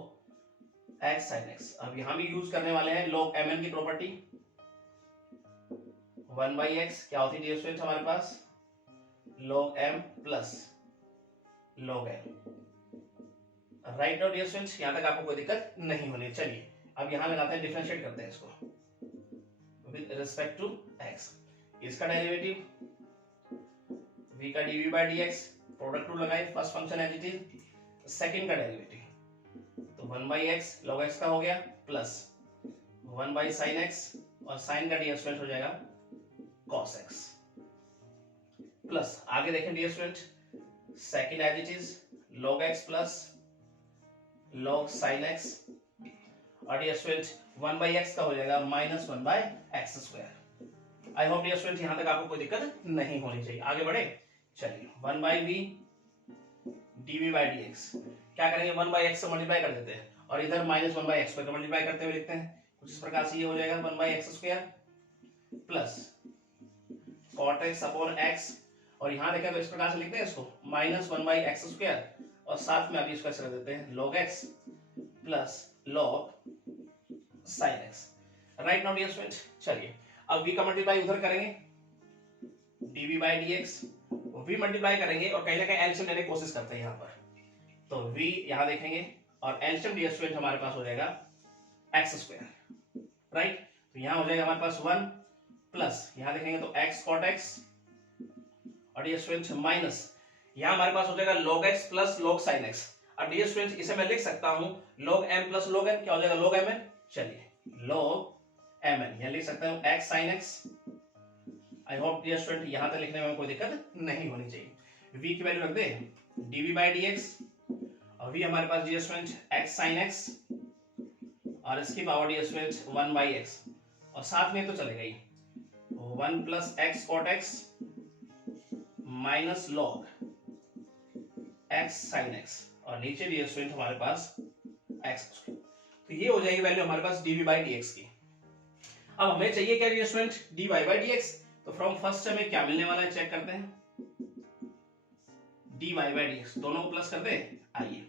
x sin x। अब यहां भी यूज करने वाले हैं log mn की प्रॉपर्टी 1 by x, क्या होती है डियर स्टूडेंट हमारे पास log m plus log n। Right now dear students यहां तक आपको कोई दिक्कत नहीं होनी। चलिए अब यहां लगाते हैं, डिफरेंशिएट करते हैं इसको विद रिस्पेक्ट टू x। इसका डेरिवेटिव v का dv by dx, product rule लगाए, first function as it is, second का डेरिवेटिव तो 1 by x log x का हो गया प्लस 1 by sin x, और sin का डियर स्टूडेंट हो जाएगा cos x, प्लस आगे देखें dear student second as it is log x plus log sin x, और डियर स्टूडेंट 1 by x का हो जाएगा minus 1 by x square. I hope dear student यहाँ तक आपको कोई दिक्कत नहीं होनी चाहिए। आगे बढ़े, चलिए 1/v dv/dx क्या करेंगे, 1/x से मल्टीप्लाई कर देते हैं और इधर -1/x को मल्टीप्लाई करते हुए लिखते हैं। कुछ इस प्रकार से ये हो जाएगा 1/x² plus cot x upon x, और यहाँ देखें तो इस प्रकार से लिखते हैं इसको -1/x² और साथ में अभी इसको ऐसे कर देते हैं log x plus log sin x। Right now dear student, चलिए अब v का मल्टीप्लाई उधर करेंगे dv/dx, v मल्टीप्लाई करेंगे और कहीं ना कहीं एलसीएम लेने की कोशिश करते हैं यहाँ पर, तो v यहाँ देखेंगे और एलसीएम डियर स्टूडेंट हमारे पास हो जाएगा x²। राइट, तो यहाँ हो जाएगा हमारे पास 1 प्लस यहाँ देखेंगे तो x cot x और डियर स्टूडेंट माइनस यहाँ हमारे पास हो जाएगा log x plus log sin x। अब डियर स्टूडेंट इसे मैं लिख सकता हूँ log m plus log n, क्या हो जाएगा log mn, चलिए log mn यहाँ लिख सकता हूँ x sin x। I hope dear student यहाँ तक लिखने में कोई दिक्कत नहीं होनी चाहिए। v की वैल्यू रख दे dv/dx और v हमारे पास dear student x sin x और इसकी पावर डियर स्टूडेंट 1/x और साथ में तो चलेगा ही 1 plus x cot x minus log x sin x और नीचे डियर स्टूडेंट हमारे पास x। तो ये हो जाएगी वैल्यू हमारे पास dv/dx की। अब हमें चाहिए क्या डियर स्टूडेंट, dy/dx। तो फ्रॉम फर्स्ट हमें क्या मिलने वाला है चेक करते हैं, dy/dx दोनों को प्लस कर दे, आइए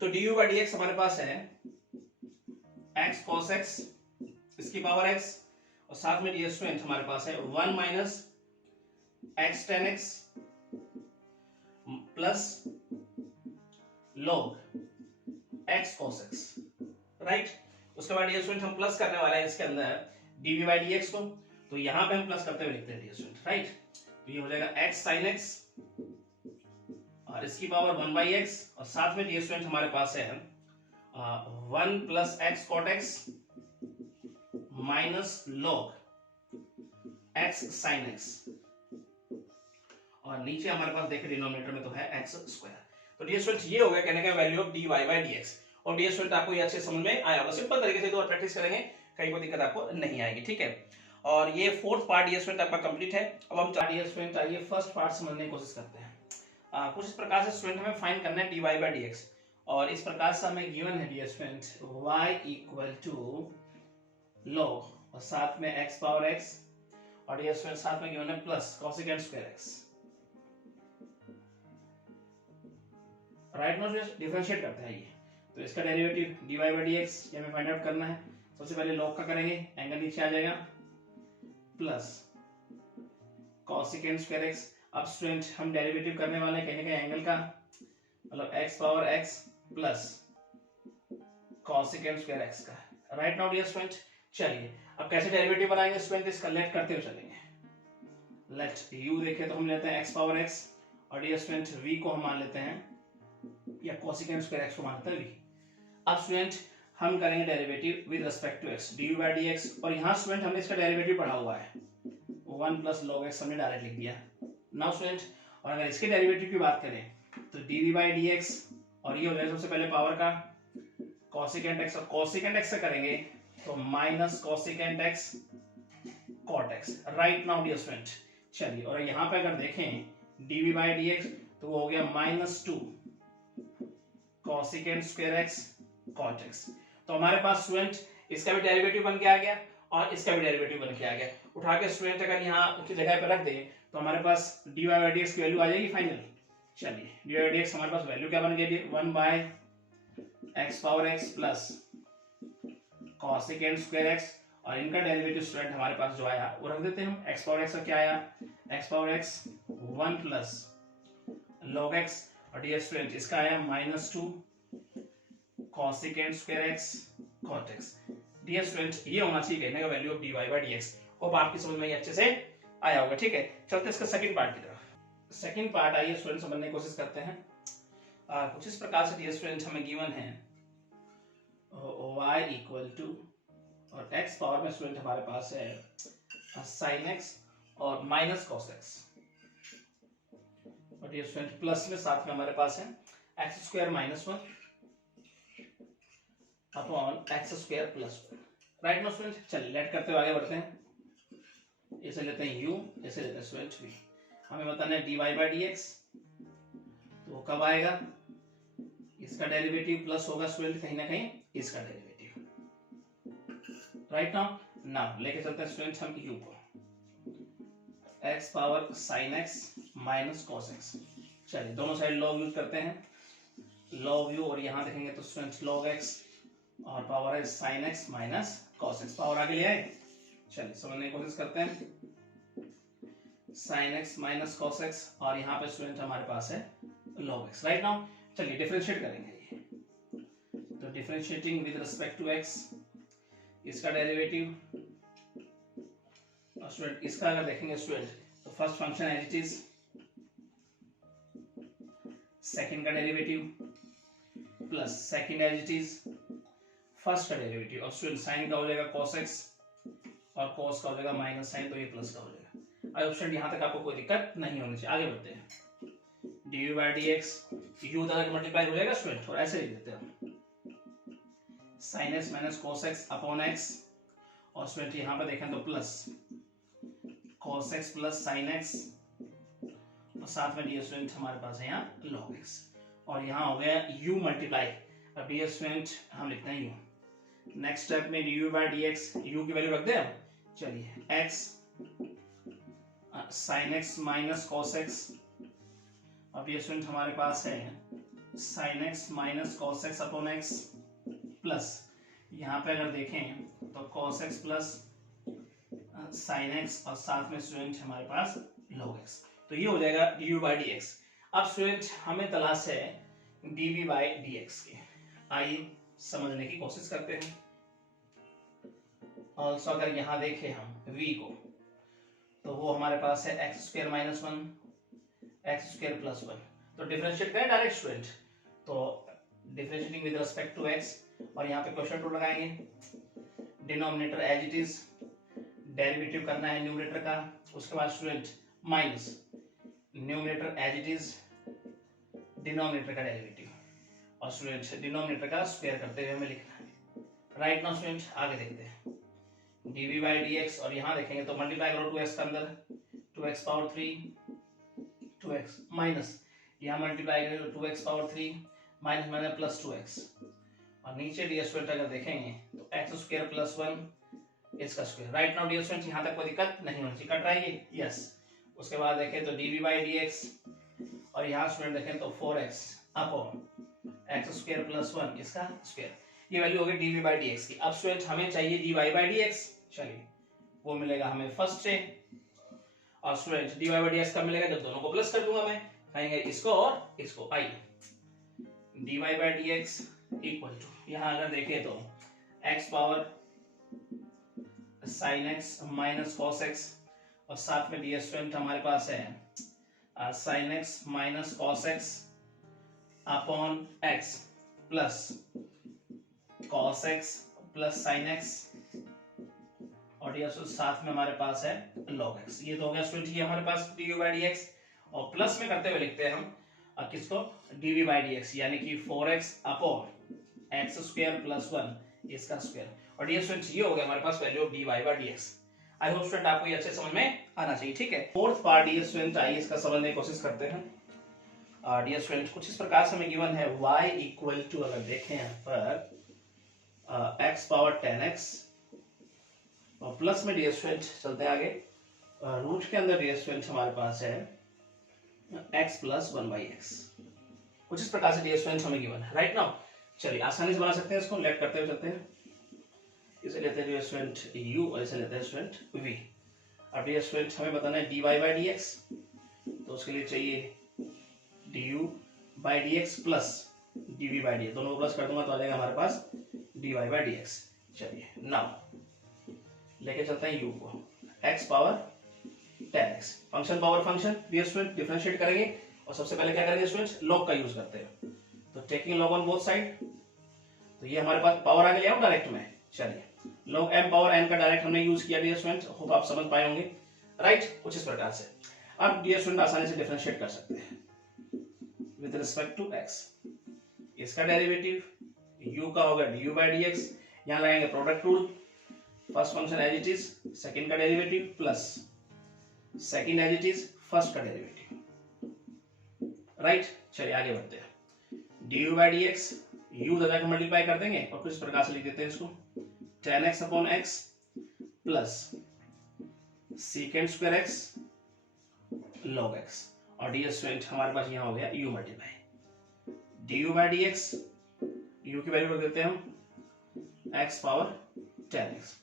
तो du/dx हमारे पास है x cos x इसकी पावर x और साथ में डियर स्टूडेंट हमारे पास है 1 minus x tan x plus log x cos x। Right, उसके बाद डियर स्टूडेंट हम प्लस करने वाले हैं इसके अंदर dv/dx को, तो यहां पे हम प्लस करते हुए लिखते हैं डियर स्टूडेंट। राइट, तो ये हो जाएगा x sin x और इसकी पावर 1/x और साथ में डियर स्टूडेंट हमारे पास है 1 plus x cot x minus log x sin x और नीचे हमारे पास देखिए डिनोमिनेटर में तो है x²। तो डियर स्टूडेंट ये हो गया कहने का वैल्यू ऑफ dy/dx। और डियर स्टूडेंट आपको ये अच्छे समझ में आया होगा, सिंपल तरीके से दो प्रैक्टिस करेंगे कहीं कोई दिक्कत आपको नहीं आएगी। ठीक है, और ये फोर्थ पार्ट डियर स्टूडेंट आपका कंप्लीट है। अब हम डियर स्टूडेंट आइए फर्स्ट पार्ट समझने की कोशिश करते हैं। कुछ इस प्रकार से स्टूडेंट हमें फाइंड करना है dy/dx और इस प्रकार से हमें गिवन है dear student y equal to log और साथ में x पावर x और डियर स्टूडेंट साथ में गिवन है plus cosecant square x। Right, now differentiate करते हैं ये, तो इसका डेरिवेटिव dy/dx ये हमें फाइंड आउट करना है। सबसे पहले log का करेंगे, एंगल नीचे आ जाएगा प्लस cosecant स्क्वायर x। अब स्टूडेंट हम डेरिवेटिव करने वाले हैं कहीं एंगल का, मतलब x power x plus cosecant square x का। राइट नाउ डियर स्टूडेंट, चलिए अब कैसे डेरिवेटिव बनाएंगे स्टूडेंट, इसका लेट करते हुए चलेंगे। लेट u देखें तो हम लेते हैं x पावर x और डियर स्टूडेंट v को हम मान लेते हैं या cosecant स्क्वायर x को मान लेते हैं v। अब स्टूडेंट हम करेंगे derivative with respect to x du/dx और यहाँ स्टूडेंट हमने इसका डेरिवेटिव पढ़ा हुआ है 1 प्लस log x हमने डायरेक्ट लिख दिया। नाउ स्टूडेंट और अगर इसके डेरिवेटिव की बात करें तो dv/dx और ये हो जाएगा सबसे पहले पावर का cosecant x और cosecant x से करेंगे तो minus cosecant x cot x। Right now dear student, चलिए और यहाँ पे अगर देखें dv/dx तो वो हो गया -2 cosecant square x cot x। तो हमारे पास स्टूडेंट इसका भी डेरिवेटिव बन के आ गया और इसका भी डेरिवेटिव बन के आ गया। उठा के स्टूडेंट अगर यहाँ की जगह पे रख दे तो हमारे पास dy/dx की वैल्यू आ जाएगी फाइनल। चलिए dy/dx हमारे पास वैल्यू क्या बन गई, 1/x power x plus cosecant square x और इनका डेरिवेटिव स्टूडेंट हमारे पास जो आया वो रख देते हैं हम। x पावर x का क्या आया, x power x 1 plus log x और डियर स्टूडेंट इसका आया -2 cosecant square x cot x। Dear student ये होना चाहिए कहने का वैल्यू ऑफ dy/dx। होप आपकी समझ में ये अच्छे से आया होगा। ठीक है, चलते इसका सेकंड पार्ट की तरफ। सेकंड पार्ट आइए स्टूडेंट समझने की कोशिश करते हैं। कुछ इस प्रकार से डियर स्टूडेंट हमें गिवन है y इक्वल टू और x पावर में स्टूडेंट हमारे पास है sin x और माइनस cos x और डियर स्टूडेंट प्लस में साथ में हमारे पास है x² -1 upon x² + 1। Right now student, चलिए लेट करते हुए आगे बढ़ते हैं। इसे लेते हैं u, इसे लेते हैं स्टूडेंट v। हमें बताना है dy बाई dx, तो कब आएगा, इसका डेरिवेटिव प्लस होगा स्टूडेंट कहीं ना कहीं इसका डेरिवेटिव, राइट। नाउ लेके चलते हैं स्टूडेंट हम u को, x power sin x minus cos x। चलिए दोनों साइड लॉग यूज करते हैं, लॉग u, और यहाँ देखेंगे तो स्टूडेंट log x और पावर है sin x minus cos x, power आगे ले आए। चलिए समझने की कोशिश करते हैं, sin x minus cos x, और यहाँ पे स्टूडेंट हमारे पास है log x, राइट। नाउ चलिए डिफरेंशिएट करेंगे ये, तो differentiating with respect to x, इसका डेरिवेटिव, और स्टूडेंट इसका अगर देखेंगे स्टूडेंट तो first function as it is, second का derivative plus second as it is first का डेरिवेटिव, और स्टूडेंट साइन का हो जाएगा cos x और cos का हो जाएगा माइनस साइन, तो ये प्लस का हो जाएगा। आई होप स्टूडेंट यहाँ तक आपको कोई दिक्कत नहीं होनी चाहिए। आगे बढ़ते हैं, dy बाई dx u तक मल्टीप्लाई हो जाएगा स्टूडेंट, और ऐसे लिख देते हैं sin x minus cos x upon x, और स्टूडेंट यहाँ पे देखें तो plus cos x plus sin x, और साथ में डियर स्टूडेंट हमारे पास है यहाँ log x, और यहाँ हो गया u मल्टीप्लाई। अब डियर स्टूडेंट हम लिखते हैं u, नेक्स्ट स्टेप में dy बाई dx, u की वैल्यू रख दे हम। चलिए x sin x minus cos x, अब ये स्टूडेंट हमारे पास है sin x minus cos x upon x, plus यहाँ पे अगर देखें तो cos x plus sin x, और साथ में स्टूडेंट हमारे पास log x, तो ये हो जाएगा du बाई dx। अब स्टूडेंट हमें तलाश है dv बाई dx की, आइए समझने की कोशिश करते हैं। ऑल्सो अगर यहाँ देखें हम v को, तो वो हमारे पास है x square minus 1 x square plus 1, तो डिफरेंशिएट करें डायरेक्ट स्टूडेंट, तो differentiating with respect to x, और यहाँ पे क्वेश्चन रूल लगाएंगे, denominator as it is, derivative करना है न्यूमरेटर का, उसके बाद student minus numerator as it is, denominator का डेरिवेटिव, और स्टूडेंट डिनोमिनेटर का स्क्वायर करते हुए हमें लिखना है, राइट। नाउ स्टूडेंट आगे देखते हैं dv बाई dx, और यहाँ देखेंगे तो मल्टीप्लाई करो 2x के अंदर, 2x पावर 3 2x माइनस, यहाँ मल्टीप्लाई करें 2x power 3 minus minus plus 2x, और नीचे डियर स्टूडेंट अगर देखेंगे तो x स्क्वायर प्लस 1 इसका square, right. Now dear student यहाँ तक कोई दिक्कत नहीं होनी चाहिए, कट रहा है ये, यस। उसके बाद देखें तो dv बाई dx, और यहाँ स्टूडेंट देखें तो 4x upon x square plus 1 इसका स्क्वायर, ये वैल्यू होगी dv बाई dx की। अब स्टूडेंट हमें चाहिए dy बाई dx, चलिए वो मिलेगा हमें फर्स्ट से, और स्टूडेंट dy बाई dx कब मिलेगा, जब दोनों को प्लस कर दूंगा मैं, कहेंगे इसको और इसको, आइए dy by dx equal to, यहाँ अगर देखें तो x power sin x minus cos x, और साथ में डियर स्टूडेंट हमारे पास है sin x minus cos x upon x plus cos x plus sin x, और ये साथ में हमारे पास है log x, ये तो हो गया स्टूडेंट ये हमारे पास du बाई dx, और प्लस में करते हुए लिखते हैं हम किसको, dv बाई dx, यानी कि 4x upon x square plus 1 इसका स्क्वायर, और डियर स्टूडेंट ये हो गया हमारे पास value of dy by dx। I hope student आपको ये अच्छे समझ में आना चाहिए, ठीक है। फोर्थ पार्ट डियर स्टूडेंट आइए इसका समझने की कोशिश करते हैं। डियर स्टूडेंट कुछ इस प्रकार से हमें गिवन है y इक्वल टू, अगर देखें यहाँ पर x पावर 10x, और प्लस में डियर स्टूडेंट चलते हैं आगे, रूट के अंदर डियर स्टूडेंट हमारे पास है x प्लस 1 बाई x, कुछ इस प्रकार से डियर स्टूडेंट हमें गिवन है, राइट। नाउ चलिए आसानी से बना सकते हैं इसको, लेट करते हुए चलते हैं, इसे लेते हैं डियर स्टूडेंट u, और इसे लेते हैं स्टूडेंट v। अब डियर स्टूडेंट हमें बताना है dy बाई dx, तो उसके लिए चाहिए du by dx plus dv by dx, दोनों को प्लस कर दूंगा तो आ जाएगा हमारे पास dy बाई dx। चलिए नाउ लेके चलते हैं u को, x power 10x, function power function dear student differentiate करेंगे, और सबसे पहले क्या करेंगे स्टूडेंट, log का यूज करते हैं, तो taking log on both side, तो ये हमारे पास पावर आ गया डायरेक्ट में, चलिए log m पावर n का डायरेक्ट हमने यूज किया डियर स्टूडेंट, होप आप समझ पाए होंगे, राइट। कुछ इस प्रकार से अब डियर स्टूडेंट आसानी से डिफरेंशिएट कर सकते हैं विद रिस्पेक्ट टू x, इसका डेरिवेटिव u का होगा du बाई dx, यहाँ लगाएंगे product rule, first function as it is second का derivative plus second as it is first का डेरिवेटिव, राइट। चलिए आगे बढ़ते हैं। D by d x u दादा को मल्टीप्लाई कर देंगे और कुछ प्रकार से लिख देते हैं इसको, tan x upon x plus secant square x log x, और डी स्टूडेंट हमारे पास यहाँ हो गया u multiply D u by d x, you की वैल्यू रख देते हैं हम x पावर tan x,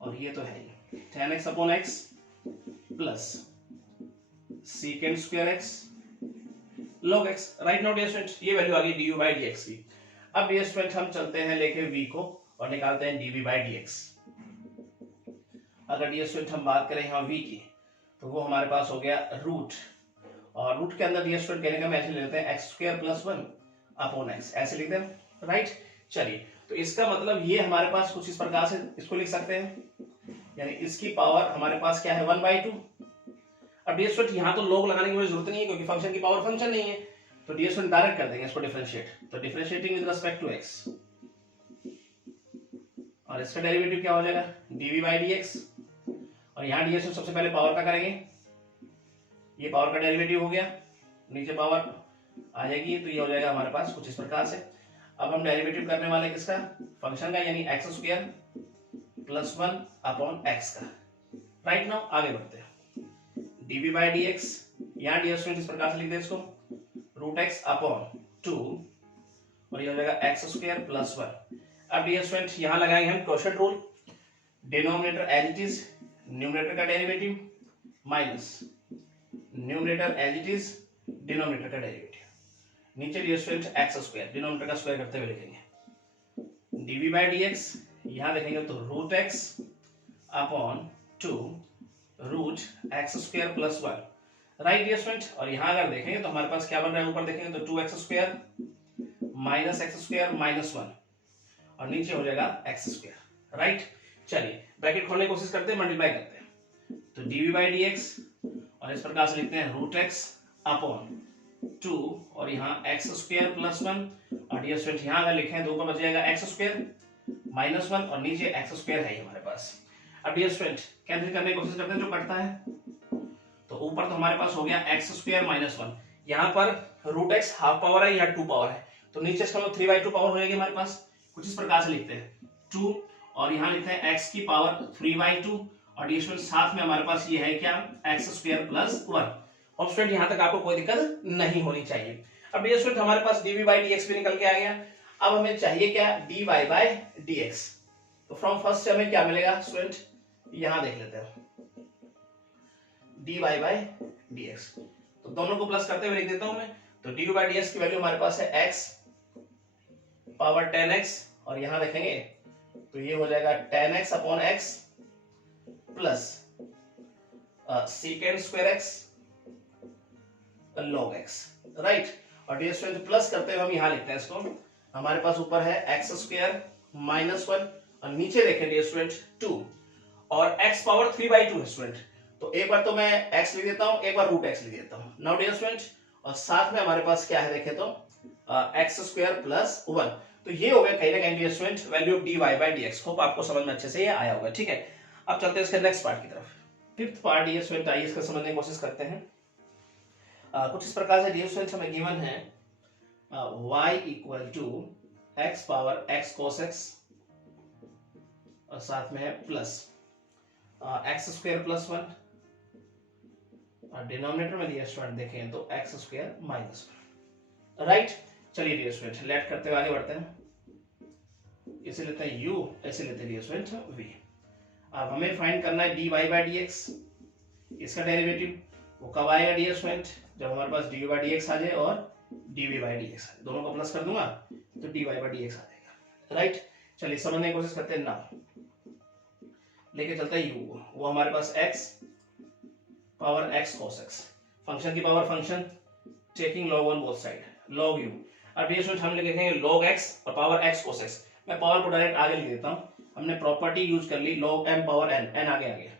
और ये तो है ही tan x upon x plus secant square x log x, right. Now dear student ये वैल्यू आ गई d u by d x की। अब डियर स्टूडेंट हम चलते हैं लेके v को और निकालते हैं dv बाई डी एक्स। अगर डियर स्टूडेंट हम बात करें यहाँ v की तो वो हमारे पास हो गया रूट, और रूट के अंदर डियर स्टूडेंट कहने का हम ऐसे ले लेते हैं x square plus 1 upon x, ऐसे लिखते हैं, राइट। चलिए तो इसका मतलब ये हमारे पास कुछ इस प्रकार से इसको लिख सकते हैं, यानी इसकी पावर हमारे पास क्या है 1/2। अब डियर स्टूडेंट यहाँ तो log लगाने की कोई जरूरत नहीं है क्योंकि फंक्शन की पावर फंक्शन नहीं है, तो डियर स्टूडेंट डायरेक्ट कर देंगे इसको डिफरेंशिएट, तो differentiating with respect to x, और इसका डेरिवेटिव क्या हो जाएगा dv बाई dx, और यहाँ डियर स्टूडेंट सबसे पहले पावर का करेंगे, ये पावर का डेरिवेटिव हो गया, नीचे पावर आ जाएगी तो ये हो जाएगा हमारे पास कुछ इस प्रकार से। अब हम डेरिवेटिव करने वाले किसका, फंक्शन का, यानी x square plus 1 upon x का, राइट। नाउ आगे बढ़ते हैं। dv बाई dx यहाँ डियर स्टूडेंट इस प्रकार से लिखते हैं इसको रूट एक्स अपॉन 2, और ये हो जाएगा एक्स स्क्वायर प्लस 1। अब डियर स्टूडेंट यहाँ लगाएंगे हम quotient rule, denominator as it is, numerator का derivative minus numerator as it is denominator का डेरिवेटिव, नीचे dear student x square denominator का स्क्वायर करते हुए लिखेंगे dv बाई dx, यहाँ देखेंगे तो root x upon 2 root x square plus 1, right dear student. और यहाँ अगर देखेंगे तो हमारे पास क्या बन रहा है, ऊपर देखेंगे तो 2x square minus x square minus 1, और नीचे हो जाएगा एक्स स्क्वायर, राइट। चलिए ब्रैकेट खोलने की कोशिश करते हैं, मल्टीप्लाई करते हैं, तो dv बाई dx, और इस प्रकार से लिखते हैं रूट एक्स अपॉन 2, और यहाँ एक्स स्क्वायर प्लस 1, और डियर स्टूडेंट यहाँ अगर लिखें तो ऊपर बच जाएगा एक्स स्क्वायर माइनस 1, और नीचे एक्स स्क्वायर है हमारे पास। अब डियर स्टूडेंट कैंसिल करने की कोशिश करते हैं, जो कटता है तो ऊपर तो हमारे पास हो गया एक्स स्क्वायर माइनस 1, यहाँ पर रूट एक्स हाफ पावर है, यहाँ 2 पावर है, तो नीचे इसका मतलब 3/2 पावर हो जाएगी हमारे पास, कुछ इस प्रकार से लिखते हैं 2, और यहाँ लिखते हैं एक्स की पावर 3/2, और डियर स्टूडेंट साथ में हमारे पास ये है क्या एक्स स्क्वायर प्लस 1। और स्टूडेंट यहाँ तक आपको कोई दिक्कत नहीं होनी चाहिए। अब डियर स्टूडेंट हमारे पास dv बाई dx भी निकल के आ गया। अब हमें चाहिए क्या dy बाई dx, तो फ्रॉम फर्स्ट से हमें क्या मिलेगा स्टूडेंट, यहाँ देख लेते हैं dy बाई dx, तो दोनों को प्लस करते हुए लिख देता हूं मैं, तो dy बाई dx की वैल्यू हमारे पास है x पावर 10x, और यहां देखेंगे तो ये हो जाएगा 10x upon x plus second square x log x, right. और डियर स्टूडेंट प्लस करते हुए हम यहां लिखते हैं इसको, हमारे पास ऊपर है x स्क्वायर माइनस 1, और नीचे देखें डियर स्टूडेंट 2, और x पावर 3/2 है स्टूडेंट, तो एक बार तो मैं x लिख देता हूं, एक बार रूट x लिख देता हूं। नाउ डियर स्टूडेंट, और साथ में हमारे पास क्या है देखें तो x स्क्वायर प्लस 1, तो ये हो गया कहीं ना कहीं dear student value of dy by dx। Hope आपको समझ में अच्छे से ये आया होगा, ठीक है। अब चलते हैं इसके नेक्स्ट पार्ट की तरफ। फिफ्थ पार्ट डियर स्टूडेंट आइए इसका समझने की कोशिश करते हैं। कुछ इस प्रकार से डियर स्टूडेंट हमें गिवन है y equal to x power x cos x, और साथ में है प्लस एक्स स्क्वायर प्लस 1, और डिनोमिनेटर में डियर स्टूडेंट देखें तो एक्स स्क्वायर माइनस 1, राइट। चलिए डियर स्टूडेंट लेट करते हुए आगे बढ़ते हैं, इसे लेते हैं u, ऐसे लेते हैं डियर स्टूडेंट v। अब हमें फाइंड करना है dy बाई dx, इसका डेरिवेटिव वो कब आएगा डियर स्टूडेंट, जब हमारे पास dy बाई dx आ जाए और dv बाई dx, दोनों को प्लस कर दूंगा तो dy बाई dx आ जाएगा, राइट। चलिए समझने की कोशिश करते हैं ना, लेके चलता है u, वो हमारे पास x power x cos x, function की power function, taking log 1 both side, log u। अब डियर स्टूडेंट हम लिखेंगे log x और पावर x cos x, मैं पावर को डायरेक्ट आगे लिख देता हूं, हमने प्रॉपर्टी यूज कर ली log m पावर n आगे आ गया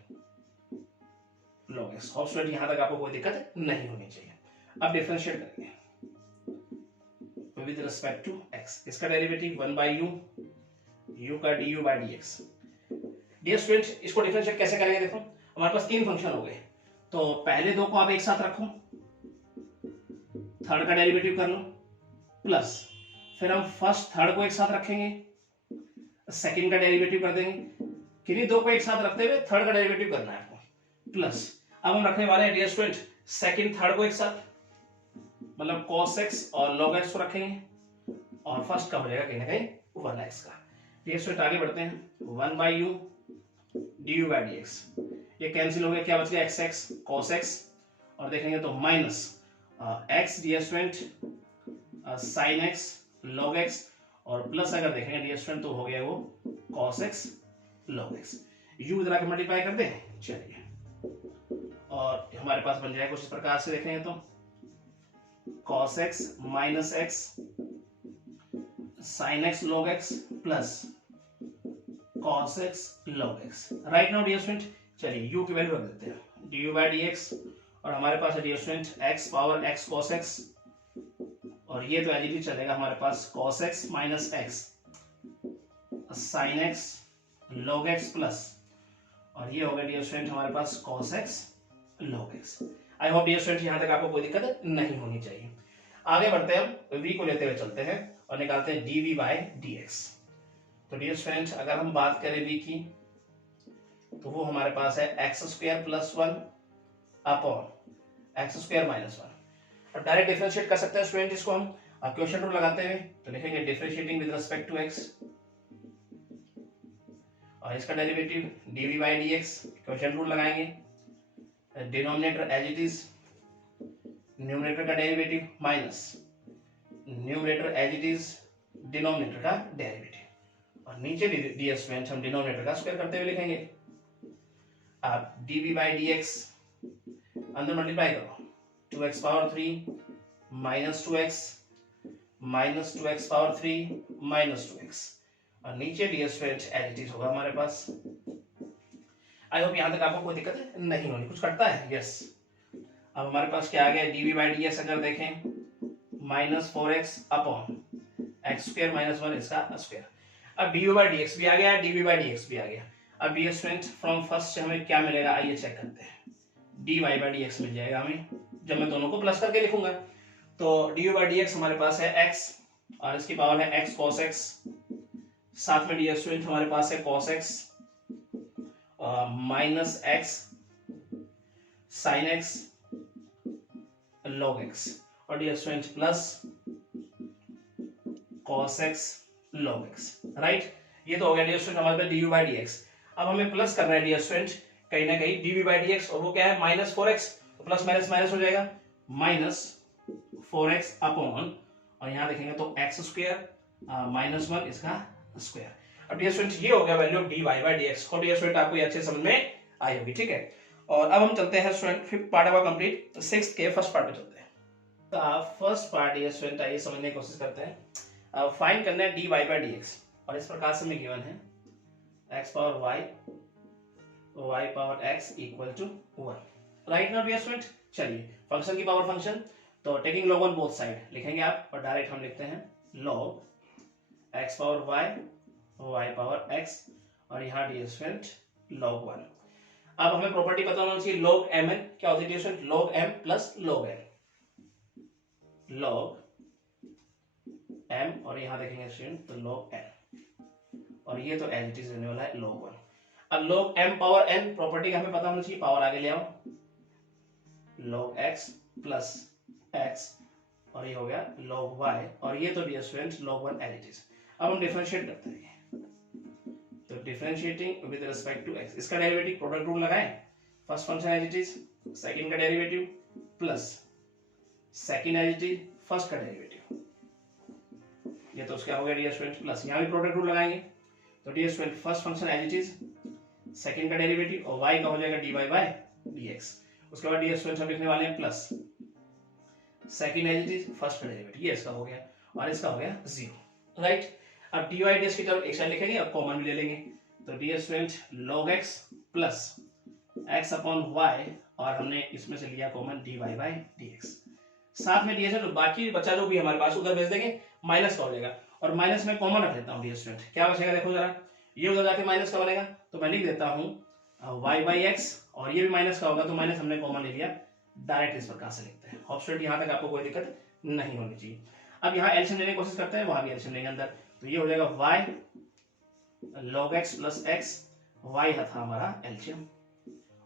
log x। होप स्टूडेंट यहां तक आपको कोई दिक्कत नहीं होनी चाहिए। अब डिफरेंशिएट करेंगे विद रिस्पेक्ट टू x, इसका डेरिवेटिव 1/u, u का du by dx, dear student इसको डिफरेंशिएट कैसे करेंगे, देखो हमारे पास तीन फंक्शन हो गए, तो पहले दो को आप एक साथ रखो, थर्ड का डेरिवेटिव कर लो, प्लस फिर हम फर्स्ट थर्ड को एक साथ रखेंगे, सेकंड का डेरिवेटिव कर देंगे, किन्हीं दो को एक साथ रखते हुए थर्ड का डेरिवेटिव करना है आपको, प्लस अब हम रखने वाले हैं डियर स्टूडेंट सेकंड थर्ड को एक साथ, मतलब cos x और log x को रखेंगे और फर्स्ट का हो जाएगा कहीं ना कहीं 1x का। डियर स्टूडेंट आगे बढ़ते हैं, 1/u du/dx, ये कैंसिल हो गया, क्या बच गया xx cos x और देखेंगे तो minus x dear student sin x log x और प्लस अगर देखेंगे डियर स्टूडेंट तो हो गया वो cos x log x, u इधर आके मल्टीप्लाई कर दें, चलिए और हमारे पास बन जाएगा कुछ इस प्रकार से, देखेंगे तो cos x minus x sin x log x plus cos x log x। Right now dear student चलिए u की वैल्यू रख देते हैं, du/dx और हमारे पास है dear student x power x cos x और ये तो एज इट इज चलेगा हमारे पास cos x minus x sin x log x plus और ये हो गया डियर स्टूडेंट हमारे पास cos x log x। I hope dear student यहां तक आपको कोई दिक्कत नहीं होनी चाहिए। आगे बढ़ते हैं, हम v को लेते हुए चलते हैं और निकालते हैं dv/dx। तो डियर स्टूडेंट अगर हम बात करें v की तो वो हमारे पास है x² + 1 अपॉन x² - 1 और डायरेक्ट डिफरेंशिएट कर सकते हैं स्टूडेंट इसको हम क्वेश्चन रूल लगाते हुए, तो लिखेंगे differentiating with respect to x और इसका डेरिवेटिव dv/dx, क्वेश्चन रूल लगाएंगे, denominator as it is, numerator का derivative minus numerator as it is denominator का डेरिवेटिव और नीचे डियर स्टूडेंट हम डिनोमिनेटर का स्क्वायर करते हुए लिखेंगे। आप dv/dx अंदर मल्टीप्लाई करो, 2x power 3 minus 2x minus 2x power 3 minus 2x और नीचे dear student as it is होगा हमारे पास। आई होप यहां तक आपको कोई दिक्कत नहीं होनी, कुछ कटता है, यस। अब हमारे पास क्या आ गया, dv/dx अगर देखें माइनस 4x अपॉन x² - 1 इसका स्क्वायर। अब dv/dx भी आ गया, dv/dx भी आ गया। अब डियर स्टूडेंट फ्रॉम फर्स्ट से हमें क्या मिलेगा, आइए चेक करते हैं। dy/dx मिल जाएगा हमें जब मैं दोनों को प्लस करके लिखूंगा, तो dv/dx हमारे पास है x और इसकी पावर है x cos x, साथ में डियर स्टूडेंट हमारे पास है cos x minus x sin x log x और dear student plus cos x log x। Right, ये तो हो गया डियर स्टूडेंट हमारे पास dv/dx। अब हमें प्लस करना है डियर स्टूडेंट कहीं ना कहीं dv/dx और वो क्या है माइनस 4x, तो प्लस माइनस माइनस हो जाएगा, माइनस 4x अपॉन और यहां देखेंगे तो x² माइनस 1 इसका स्क्वायर। अब डियर स्टूडेंट ये हो गया वैल्यू ऑफ dy/dx। और डियर स्टूडेंट आपको ये अच्छे समझ में आई होगी, ठीक है। और अब हम चलते हैं स्टूडेंट फिफ्थ पार्ट हुआ कंप्लीट, सिक्स्थ के फर्स्ट पार्ट में चलते हैं। तो फर्स्ट पार्ट डियर स्टूडेंट आइए समझने की कोशिश करते हैं। फाइंड करना है dy/dx और इस प्रकार से हमें गिवन है x power y power x equal to 1। Right now dear student चलिए फंक्शन की पावर फंक्शन, तो taking log on both side लिखेंगे आप और डायरेक्ट हम लिखते हैं log x power y power x और यहाँ डियर स्टूडेंट log 1। अब हमें प्रॉपर्टी पता होना चाहिए log mn क्या होती है dear student, log m plus log n, log m और यहाँ देखेंगे स्टूडेंट तो log n और ये तो एज इट इज रहने वाला है log 1। अब log m power n property का हमें पता होना चाहिए, पावर आगे ले आओ, log x प्लस x और ये हो गया log y और ये तो dear student log 1 as it is. अब हम डिफरेंशिएट करते हैं, तो differentiating with respect to x, इसका डेरिवेटिव प्रोडक्ट रूल लगाएं, first function as it is, second का derivative plus second as it is, first का डेरिवेटिव, ये तो उसका हो गया डियर स्टूडेंट प्लस यहाँ भी प्रोडक्ट रूल लगाएंगे, तो dear student first function as it is, second का डेरिवेटिव और y का हो जाएगा dy/dx। उसके बाद डियर स्टूडेंट हम लिखने वाले हैं plus second as it is, first का डेरिवेटिव, ये इसका हो गया और इसका हो गया 0। राइट, अब dy/dx की तरफ एक साइड लिखेंगे और कॉमन भी ले लेंगे, तो dear student log x plus x upon y और हमने इसमें से लिया कॉमन dy/dx। साथ में डियर बाकी बचा जो भी हमारे पास उधर भेज देंगे, माइनस का हो जाएगा और माइनस में कॉमन रख लेता हूँ डियर स्टूडेंट, क्या बचेगा देखो जरा, ये उधर जाके माइनस का बनेगा, तो मैं लिख देता हूँ y/x, और ये भी माइनस का होगा तो माइनस हमने कॉमन ले लिया, डायरेक्ट इस प्रकार से लिखते हैं। ऑप्शन यहाँ तक आपको कोई दिक्कत नहीं होनी चाहिए। अब यहाँ एलसीएम लेने की कोशिश करते हैं, वहां भी एलसीएम लेंगे अंदर, तो ये हो जाएगा y log x plus x, y था हमारा एलसीएम,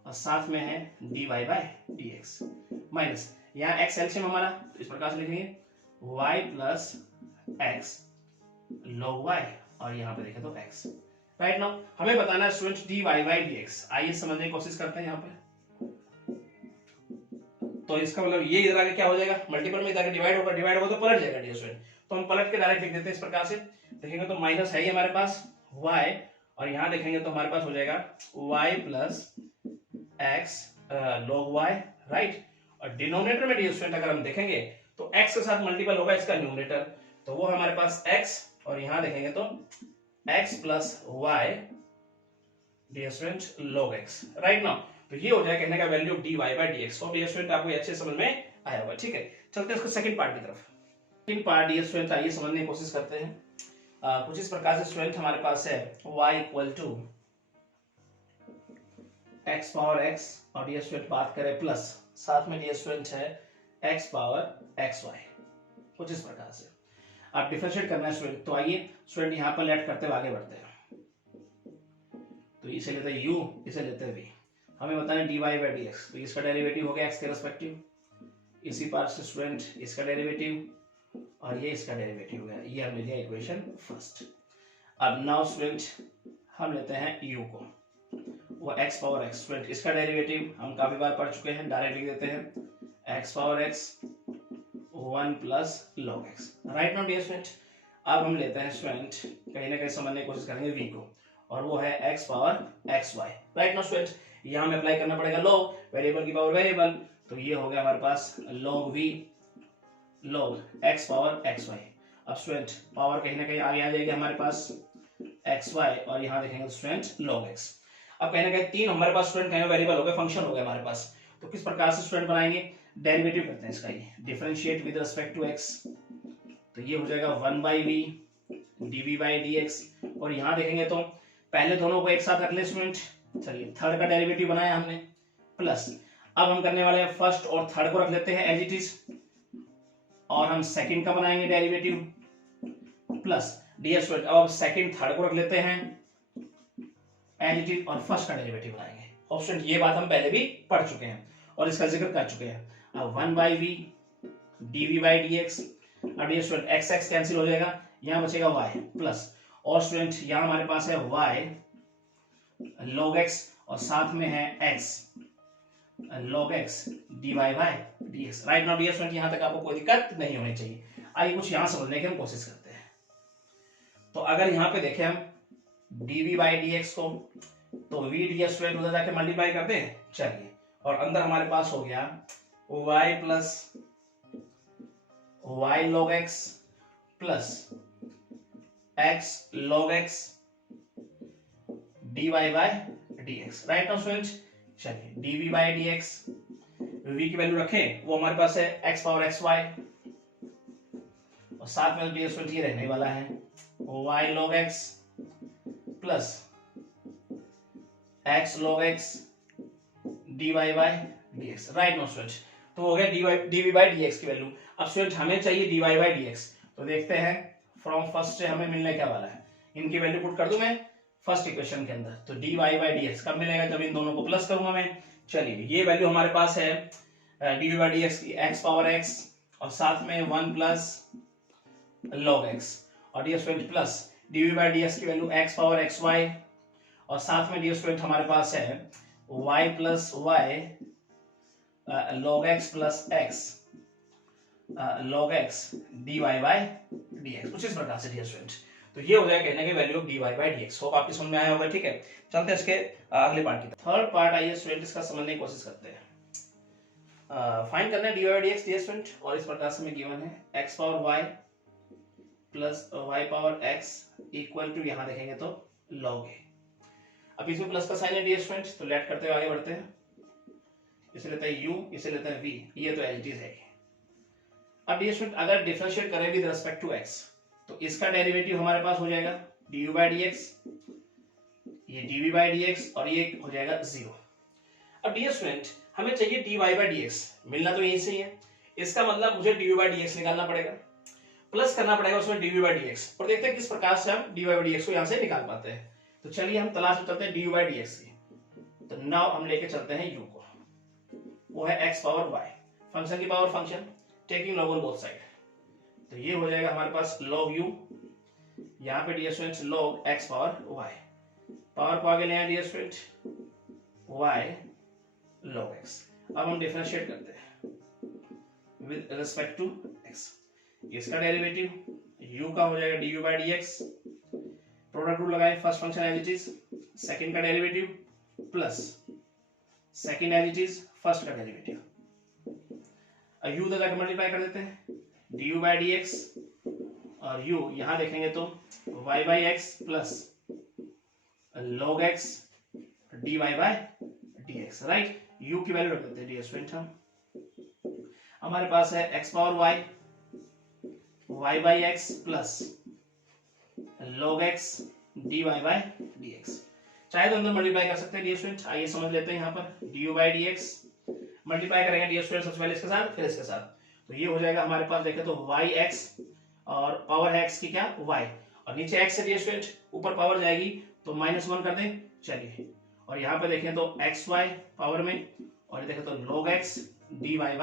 और साथ में है dy/dx माइनस यहाँ x एलसीएम हमारा, तो इस प्रकार से लिखेंगे y plus x log y, और यहाँ पे देखें तो x। राइट नाउ हमें बताना है स्टूडेंट dy/dx। आइए समझने की कोशिश करते हैं यहाँ पे। तो इसका मतलब ये इधर आके क्या हो जाएगा, मल्टीपल में इधर डिवाइड होगा तो पलट जाएगा डियर स्टूडेंट। तो हम पलट के डायरेक्ट लिख देते हैं इस प्रकार से। देखेंगे तो माइनस है ही हमारे पास y, और यहाँ देखेंगे तो हमारे पास हो जाएगा y plus x log y, right. और डिनोमिनेटर में डियर स्टूडेंट अगर हम देखेंगे तो x के साथ मल्टीपल होगा इसका न्यूमरेटर, तो वो हमारे पास x, और यहाँ देखेंगे तो x plus y dear student log x। Right now तो ये हो जाएगा कहने का वैल्यू ऑफ dy/dx। और डियर स्टूडेंट आपको अच्छे समझ में आया होगा, ठीक है। चलते हैं इसको सेकंड पार्ट की तरफ। सेकंड पार्ट डियर स्टूडेंट आइए समझने की कोशिश करते हैं। कुछ इस प्रकार से स्टूडेंट हमारे पास है y equal to x power x, और डियर स्टूडेंट बात करें प्लस, साथ में डियर स्टूडेंट है x पावर xy, कुछ इस प्रकार से आप डिफरेंशिएट करना है स्टूडेंट। तो आइए स्टूडेंट यहाँ पर लेट करते हुए आगे बढ़ते हैं। तो इसे लेते हैं u, इसे लेते हैं v, हमें बताना है dy/dx। तो इसका डेरिवेटिव हो गया x के रेस्पेक्टिव, इसी पार्ट से स्टूडेंट इसका डेरिवेटिव, और ये इसका डेरिवेटिव हो गया, ये हमने लिया इक्वेशन फर्स्ट। अब नाउ स्टूडेंट हम लेते हैं u को, वो x पावर x, स्टूडेंट इसका डेरिवेटिव हम काफी बार पढ़ चुके हैं, डायरेक्ट लिख देते हैं x power x 1 plus log x। Right now dear student अब हम लेते हैं स्टूडेंट कहीं ना कहीं समझने की कोशिश करेंगे v को, और वो है x power xy। Right now student यहाँ हमें अप्लाई करना पड़ेगा log, वेरिएबल की पावर वेरिएबल, तो ये हो गया हमारे पास log v log x power xy। अब स्टूडेंट पावर कहीं ना कहीं आगे आ जाएगी हमारे पास xy, और यहाँ देखेंगे स्टूडेंट log x। अब कहीं ना कहीं तीन हमारे पास स्टूडेंट कहीं वेरिएबल हो गए, फंक्शन हो गए हमारे पास, तो किस प्रकार से स्टूडेंट बनाएंगे, डेरिवेटिव करते हैं इसका, ये differentiate with respect to x, तो ये हो जाएगा 1/v dv/dx। और यहाँ देखेंगे तो पहले दोनों को एक साथ रख ले स्टूडेंट, चलिए थर्ड का डेरिवेटिव बनाया हमने, प्लस अब हम करने वाले हैं फर्स्ट और थर्ड को रख लेते हैं एज इट इज, और हम सेकंड का बनाएंगे डेरिवेटिव, प्लस डियर स्टूडेंट अब सेकंड थर्ड को रख लेते हैं एज इट इज, और फर्स्ट का डेरिवेटिव बनाएंगे। ऑप्शन ये बात हम पहले भी पढ़ चुके हैं और इसका जिक्र कर चुके हैं। अब 1/v dv/dx, अब dear student x x cancel हो जाएगा, यहाँ बचेगा y प्लस, और स्टूडेंट यहाँ हमारे पास है y log x, और साथ में है x log x dy/dx। Right now dear student यहाँ तक आपको कोई दिक्कत नहीं होनी चाहिए। आइए कुछ यहाँ समझने की हम कोशिश करते हैं। तो अगर यहाँ पे देखें हम dv/dx को, तो v डियर स्टूडेंट उधर जाके मल्टीप्लाई करते हैं, चलिए, और अंदर हमारे पास हो गया y plus y log x plus x log x dy/dx। Right now student चलिए dv/dx, v की वैल्यू रखें, वो हमारे पास है x पावर xy, और साथ में डियर स्टूडेंट ये रहने वाला है y log x plus x log x dy/dx। Right now student तो हो गया dv/dx की वैल्यू। अब स्टूडेंट हमें चाहिए dy/dx, तो देखते हैं फ्रॉम फर्स्ट से हमें मिलने क्या वाला है, इनकी वैल्यू पुट कर दूं मैं फर्स्ट इक्वेशन के अंदर, तो dy/dx कब मिलेगा, जब इन दोनों को प्लस करूंगा मैं। चलिए ये वैल्यू हमारे पास है dv/dx की x पावर x, और साथ में 1 प्लस log x, और डियर स्टूडेंट प्लस dv/dx की वैल्यू x पावर xy, और साथ में डियर स्टूडेंट हमारे पास है y plus y log x plus x log x dy/dx, कुछ इस प्रकार से डियर स्टूडेंट। तो ये हो जाएगा कहने के वैल्यू ऑफ dy/dx। होप आपकी समझ में आया होगा, ठीक है। चलते हैं इसके अगले पार्ट की तरफ। थर्ड पार्ट आइए स्टूडेंट इसका समझने की कोशिश करते हैं। फाइंड करना है dy/dx डियर स्टूडेंट, और इस प्रकार से हमें गिवन है x power y plus y power x equal to, यहाँ देखेंगे तो log a। अब इसमें प्लस का साइन है डियर स्टूडेंट, तो लेट करते हुए आगे बढ़ते हैं। इसे लेते हैं u, इसे लेते हैं v, ये तो एज इट इज है। अब डियर स्टूडेंट अगर डिफरेंशिएट करें विद रिस्पेक्ट टू x, तो इसका डेरिवेटिव हमारे पास हो जाएगा du/dx ये dv बाई dx और ये हो जाएगा 0। अब डियर स्टूडेंट हमें चाहिए dy बाई dx, मिलना तो यहीं से ही है, इसका मतलब मुझे dv बाई dx निकालना पड़ेगा, प्लस करना पड़ेगा उसमें dv बाई dx, और देखते हैं किस प्रकार से हम dy बाई dx को यहाँ से निकाल पाते हैं। तो चलिए हम तलाश में चलते हैं dv बाई dx की। तो नाउ हम लेके चलते हैं u को, वो है x पावर y, फंक्शन की power function, taking log on both side. तो ये हो जाएगा हमारे पास log u, यहाँ पे dear student log x power y, power को आगे ले आए dear student y log x। अब हम डिफरेंशिएट करते हैं विद रिस्पेक्ट टू x, इसका डेरिवेटिव u का हो जाएगा du by dx, product rule लगाए, first function as it is, second का derivative plus second as it is first का डेरिवेटिव, अब u तक मल्टीप्लाई कर देते हैं du बाई dx, और u यहां देखेंगे तो y by x plus log x dy by dx, right. u की वैल्यू रख देते हैं डियर स्टूडेंट हम, हमारे पास है x power y, y by x plus log x dy by dx, चाहे तो अंदर मल्टीप्लाई कर सकते हैं डियर स्टूडेंट। आइए समझ लेते हैं यहाँ पर du बाई dx मल्टीप्लाई करेंगे डियर स्टूडेंट सबसे पहले इसके साथ फिर इसके साथ, तो ये हो जाएगा हमारे पास देखें तो yx और पावर है x की क्या y, और नीचे x है डियर स्टूडेंट, ऊपर पावर जाएगी तो -1 कर दें, चलिए, और यहाँ पे देखें तो xy पावर में, और ये देखें तो log x dy by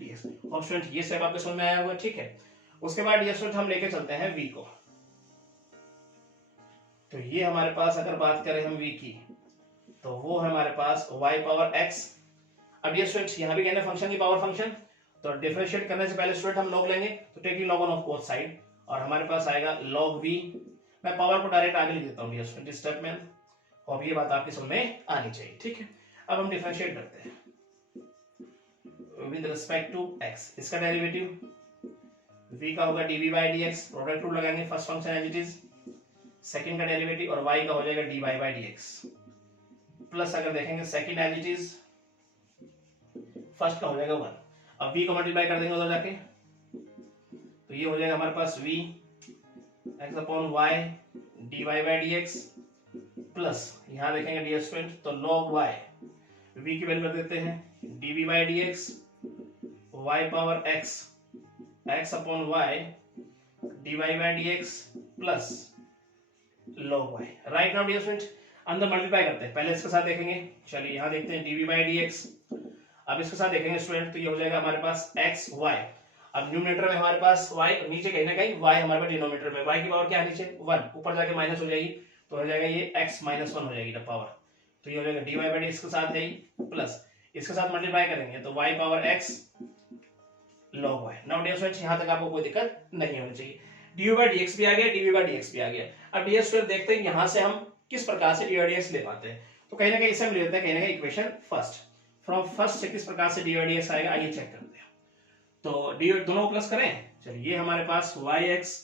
dx। और स्टूडेंट ये सब आपके समझ में आया होगा, ठीक है। उसके बाद डियर स्टूडेंट हम लेके चलते हैं v को, तो ये हमारे पास अगर बात करें हम v की, तो वो है हमारे पास y पावर x। अब डियर स्टूडेंट यहाँ भी कहना है फंक्शन की पावर फंक्शन, तो डिफरेंशिएट करने से पहले स्टूडेंट हम लॉग लेंगे, तो taking log on off both side, और हमारे पास आएगा log v, मैं पावर को डायरेक्ट आगे लिख देता हूँ डियर स्टूडेंट इस स्टेप में, और ये बात आपकी समझ में आनी चाहिए, ठीक है। अब हम डिफरेंशिएट करते हैं विद रिस्पेक्ट टू x, इसका डेरिवेटिव v का होगा dv by dx, product rule लगाएंगे, first function as it is, second का डेरिवेटिव और y का हो जाएगा dy बाई dx, प्लस अगर देखेंगे second as it is, first का हो जाएगा 1। अब v को मल्टीप्लाई कर देंगे उधर जाके, तो ये हो जाएगा हमारे पास v x upon y dy by dx, plus यहाँ देखेंगे डियर स्टूडेंट तो log y, v की वैल्यू रख देते हैं dv by dx, y power x x upon y dy by dx plus log y, right. Now dear student अंदर multiply करते हैं, पहले इसके साथ देखेंगे, चलिए यहाँ देखते हैं dv बाई dx, अब इसके साथ देखेंगे स्टूडेंट तो ये हो जाएगा हमारे पास x y, अब न्यूमरेटर में हमारे पास y, नीचे कहीं ना कहीं y हमारे पास डिनोमिनेटर में, y की पावर क्या है नीचे 1, ऊपर जाके माइनस हो जाएगी, तो हो जाएगा ये x -1 हो जाएगी द पावर, तो ये हो जाएगा dy बाई dx के साथ है प्लस इसके साथ मल्टीप्लाई करेंगे तो y power x log y। Now dear student यहाँ तक आपको कोई दिक्कत नहीं होनी चाहिए, dy बाई dx भी आ गया, dv बाई dx भी आ गया। अब डियर स्टूडेंट देखते हैं यहाँ से हम किस प्रकार से dy बाई dx ले पाते हैं, तो कहीं ना कहीं इसे हम ले लेते हैं कहीं ना कहीं इक्वेशन फर्स्ट, फ्रॉम फर्स्ट से किस प्रकार से dy बाई dx आएगा, आइए चेक करते हैं। तो dy दोनों प्लस करें, चलिए ये हमारे पास yx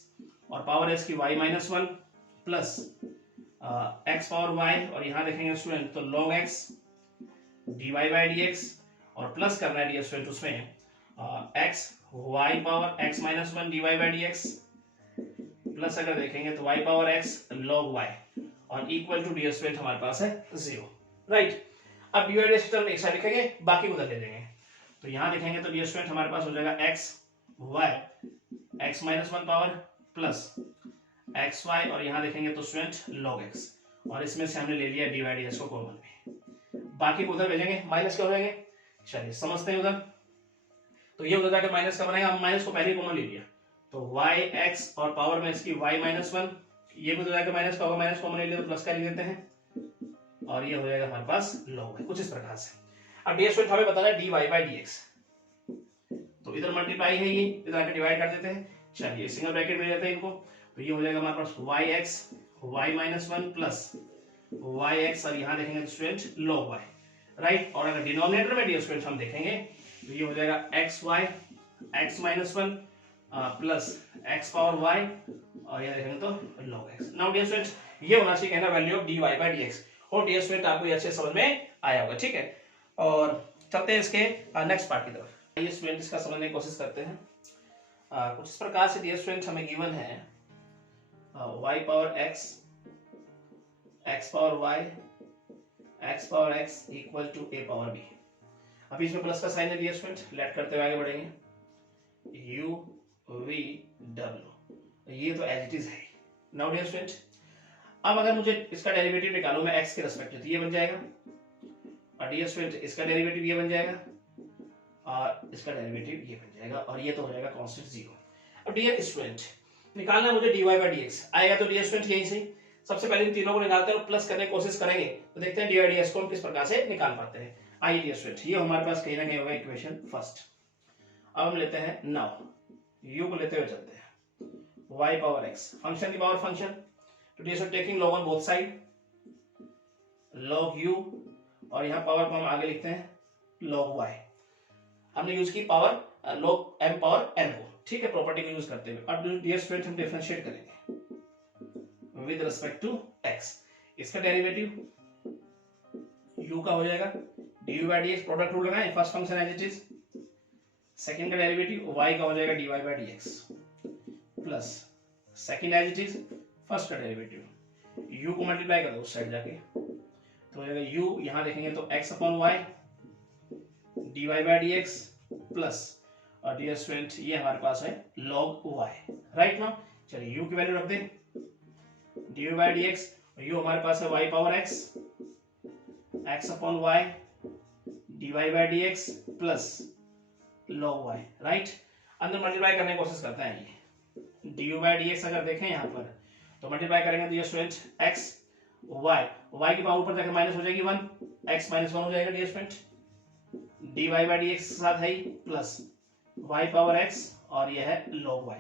और पावर s की y -1 plus x power y, और यहाँ देखेंगे स्टूडेंट तो log x dy by dx, और प्लस करना है डियर स्टूडेंट उसमें x y power x -1 dy by dx, plus अगर देखेंगे तो y power x log y, और इक्वल टू डियर स्टूडेंट हमारे पास है 0, राइट। अब dy बाई dx टर्म एक साइड लिखेंगे, बाकी उधर ले लेंगे, तो यहाँ देखेंगे तो डियर स्टूडेंट हमारे पास हो जाएगा x y x -1 power plus x y, और यहाँ देखेंगे तो स्टूडेंट log x, और इसमें से हमने ले लिया dy बाई dx को कॉमन में, बाकी को उधर भेजेंगे, माइनस क्या हो जाएंगे, चलिए समझते हैं उधर, तो ये उधर जाकर माइनस का बनाएगा, हम माइनस को पहले ही कॉमन ले लिया, तो yx और पावर में इसकी y -1, ये उधर जाकर माइनस का होगा, माइनस कॉमन ले लिया तो प्लस का ले लेते हैं, और ये हो जाएगा हमारे पास log y, कुछ इस प्रकार से। अब डियर स्टूडेंट हमें बताना है dy बाई dx, तो इधर मल्टीप्लाई है ये, इधर आकर डिवाइड कर देते हैं, चलिए सिंगल ब्रैकेट में लेते हैं इनको, तो ये हो जाएगा हमारे पास yx y -1 प्लस yx, और यहाँ देखेंगे स्टूडेंट log y, राइट। और अगर डिनोमिनेटर में डियर स्टूडेंट हम देखेंगे तो ये हो जाएगा xy x -1 plus x power y, और ये देखेंगे तो log x। Now dear student ये होना चाहिए कहना value of dy by dx, और डियर स्टूडेंट आपको ये अच्छे समझ में आया होगा, ठीक है। और चलते हैं इसके नेक्स्ट पार्ट की तरफ, आइए स्टूडेंट इसका समझने की कोशिश करते हैं। कुछ इस प्रकार से डियर स्टूडेंट हमें गिवन है y power x x power y x power x equal to a power b. अभी इसमें प्लस का साइन है डियर स्टूडेंट, लेट करते हुए आगे बढ़ेंगे। यू वी डब्ल्यू, ये तो एज इट इज है। नाउ डियर स्टूडेंट, अब अगर मुझे इसका डेरिवेटिव निकालूं मैं एक्स के रेस्पेक्ट, तो ये बन जाएगा, और डियर स्टूडेंट इसका डेरिवेटिव ये बन जाएगा, और इसका डेरिवेटिव ये बन जाएगा, और ये तो हो जाएगा कांस्टेंट जीरो। अब डियर स्टूडेंट निकालना मुझे dy बाई डी एक्स आएगा, तो डियर स्टूडेंट यहीं से सबसे पहले इन तीनों को निकालते हैं और प्लस करने की कोशिश करेंगे, तो देखते हैं dy डी एक्स को हम किस प्रकार से निकाल पाते हैं। आइए डियर स्टूडेंट, ये हमारे पास कहीं ना कहीं होगा इक्वेशन फर्स्ट। अब हम लेते हैं नाउ u को लेते हुए चलते हैं y पावर x, फंक्शन की पावर फंक्शन, तो dear student taking log on both side, log u, और यहाँ पावर को हम आगे लिखते हैं log y। हमने यूज की power log m power n को, ठीक है, प्रॉपर्टी को यूज करते हुए। अब डियर स्टूडेंट हम डिफरेंशिएट करेंगे विद रिस्पेक्ट टू x। इसका डेरिवेटिव u का हो जाएगा dy by d x, product rule लगाएं, first function as it is, second का डेरिवेटिव y का हो जाएगा dy by d x plus second as it is first का डेरिवेटिव, u को मल्टीप्लाई कर दो उस साइड जाके, तो हो जाएगा u, यहां देखेंगे तो x upon y dy by d x plus, और डियर स्टूडेंट ये हमारे पास है log y, राइट नाउ। चलिए u की वैल्यू रख दें dy by d x, u हमारे पास है y power x, x upon y dy by d x plus log y, right. अंदर मल्टीप्लाई करने की कोशिश करते हैं, ये dy बाई डी एक्स अगर देखें यहाँ पर तो मल्टीप्लाई करेंगे डियर स्टूडेंट x y की पावर ऊपर जाकर माइनस हो जाएगी 1, x माइनस 1 हो जाएगा dear student, dy by d x के साथ है प्लस y पावर x, और यह है log y,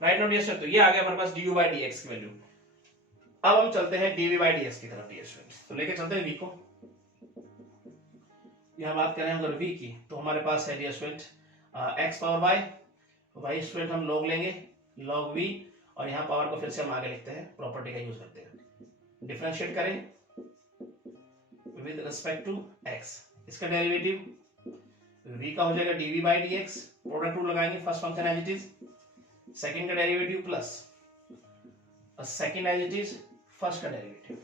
right now dear student. तो ये आ गया हमारे पास du बाई डी एक्स की वैल्यू। अब हम चलते हैं dv बाई डी एक्स की तरफ डियर स्टूडेंट, तो लेके चलते हैं v को। यह बात करें अगर v की, तो हमारे पास है dear student x power y student हम log लेंगे log v, और यहाँ पावर को फिर से हम आगे लिखते हैं, प्रॉपर्टी का यूज करते हैं, डिफरेंशिएट करें विद रिस्पेक्ट टू x। इसका डेरिवेटिव v का हो जाएगा dv by d x, product rule लगाएंगे, first function as it is, second का derivative plus second as it is first का डेरिवेटिव,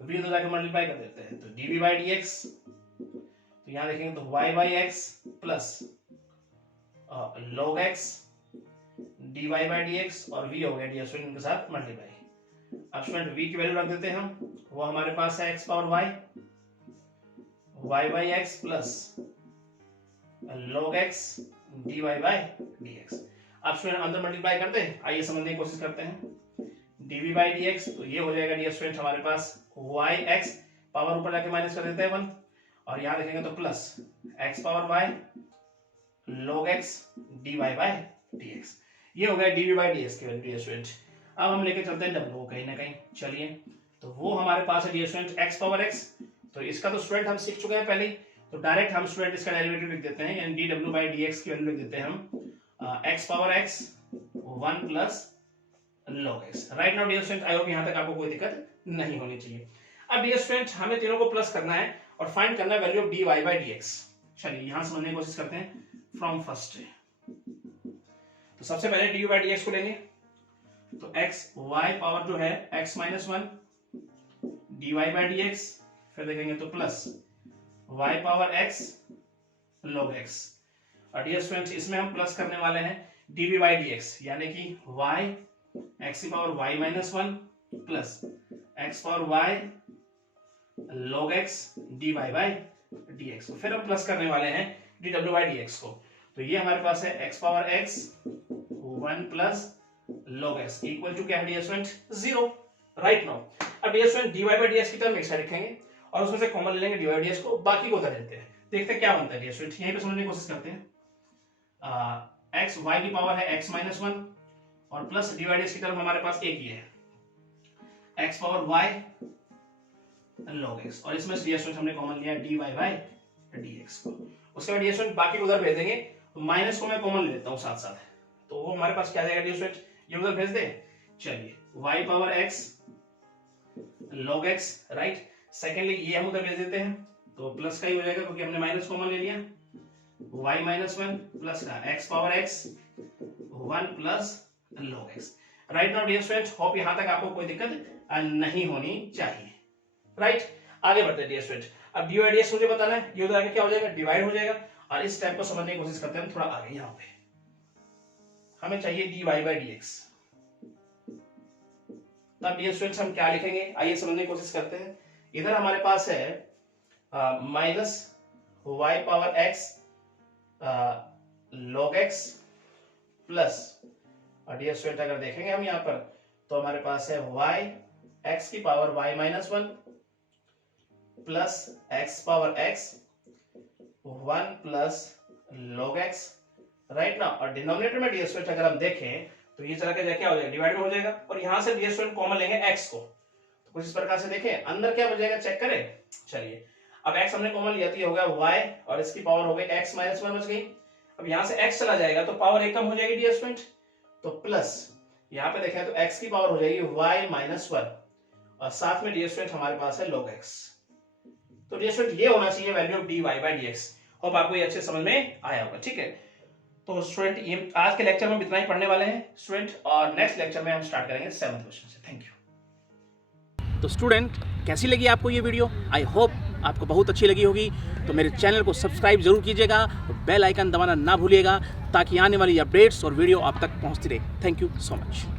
v तो जाकर मल्टीप्लाई कर देते हैं, तो dv बाई डी एक्स, तो यहाँ देखेंगे तो y by x plus log x dy by d x, और v हो गया डियर स्टूडेंट के साथ मल्टीप्लाई। अब स्टूडेंट v की वैल्यू रख देते हैं हम, वो हमारे पास है x power y by x plus log x dy by d x. अब स्टूडेंट अंदर मल्टीप्लाई करते हैं, आइए समझने की कोशिश करते हैं। dv बाई डी एक्स, तो ये हो जाएगा डियर स्टूडेंट हमारे पास yx, पावर ऊपर जाके माइनस कर देते हैं 1, और यहाँ देखेंगे तो plus x power y log x dy by dx। ये हो गया dv बाई dx की वैल्यू डियर स्टूडेंट। अब हम लेके चलते हैं w को कहीं ना कहीं, चलिए, तो वो हमारे पास है dear student x power x, तो इसका तो स्टूडेंट हम सीख चुके हैं पहले, तो डायरेक्ट हम स्टूडेंट इसका डेरिवेटिव लिख देते हैं, यानी dw बाई dx की वैल्यू लिख देते हैं हम x power x 1 plus log x, right now dear student. I hope यहाँ तक आपको कोई दिक्कत नहीं होनी चाहिए। अब डियर स्टूडेंट हमें तीनों को प्लस करना है और फाइंड करना है value of dy by dx। चलिए यहाँ समझने की कोशिश करते हैं फ्रॉम फर्स्ट। तो सबसे पहले dy बाई dx को लेंगे, तो x y पावर जो है x minus 1 dy by dx, फिर देखेंगे तो plus y power x log x, और डियर स्टूडेंट इसमें हम प्लस करने वाले हैं dv बाई dx, यानी कि y x की power y minus 1 plus x power y log x dy by dx, फिर हम प्लस करने वाले हैं dw बाई dx को, तो ये हमारे पास है x power x 1 plus log x equal to क्या है डियर स्टूडेंट 0, राइट नाउ। अब dear student dy by dx की टर्म एक्स्ट्रा लिखेंगे और उसमें से कॉमन ले लेंगे dy बाई dx को, बाकी को उधर देते हैं, देखते हैं क्या बनता है डियर स्टूडेंट। यहीं पे समझने की कोशिश करते हैं। x y की पावर है x माइनस 1 और प्लस dy बाई dx की टर्म हमारे पास एक ही है x power y log x, और इसमें डियर स्टूडेंट हमने कॉमन लिया dy बाई dx को। उसके बाद डियर स्टूडेंट बाकी को उधर भेज देंगे, तो माइनस को मैं कॉमन ले लेता हूं साथ साथ, तो वो हमारे पास क्या आ जाएगा डियर स्टूडेंट, ये उधर भेज दे। चलिए y power x log x, right. Secondly ये हम उधर भेज देते हैं, तो प्लस का ही हो जाएगा क्योंकि हमने माइनस कॉमन ले लिया, y माइनस 1 प्लस का x power x 1 plus log x। Right now dear student, hope यहाँ तक आपको कोई दिक्कत नहीं होनी चाहिए। राइट, आगे बढ़ते हैं डियर स्टूडेंट। अब डी बाई डी एक्स मुझे बताना है, ये उधर आके क्या हो जाएगा, डिवाइड हो जाएगा। और इस स्टेप को समझने की कोशिश करते हैं थोड़ा आगे। यहाँ पे हमें चाहिए d y by d x. तब डियर स्टूडेंट्स हम क्या लिखेंगे, आइए समझने की कोशिश करते हैं। इधर हमारे पास है minus y power x log x plus, और डियर स्टूडेंट अगर देखेंगे हम यहाँ पर तो हमारे पास है y x की power y minus 1 plus x power x 1 plus log x, right ना। और डिनोमिनेटर में डियर स्टूडेंट अगर हम देखें तो ये चला के जाके क्या हो जाएगा, डिवाइड में हो जाएगा। और यहाँ से डियर स्टूडेंट कॉमन लेंगे x को, तो कुछ इस प्रकार से देखें अंदर क्या बचेगा, चेक करें। चलिए अब x हमने कॉमन लिया तो ये हो गया y और इसकी पावर हो गई x माइनस 1 बच गई। अब यहाँ से x चला जाएगा तो पावर एक कम हो जाएगी डियर स्टूडेंट, तो प्लस यहाँ पे देखें तो x की पावर हो जाएगी y माइनस 1 और साथ में डियर स्टूडेंट हमारे पास है log x। तो डियर स्टूडेंट ये होना चाहिए value of dy by dx। Hope आपको ये अच्छे समझ में आया होगा, ठीक है। तो स्टूडेंट ये आज के लेक्चर में इतना ही पढ़ने वाले हैं स्टूडेंट, और नेक्स्ट लेक्चर में हम स्टार्ट करेंगे 7th क्वेश्चन से। Thank you. तो स्टूडेंट कैसी लगी आपको ये वीडियो, आई होप आपको बहुत अच्छी लगी होगी। तो मेरे चैनल को सब्सक्राइब जरूर कीजिएगा और बेल आइकन दबाना ना भूलिएगा ताकि आने वाली अपडेट्स और वीडियो आप तक पहुंचती रहे। Thank you so much.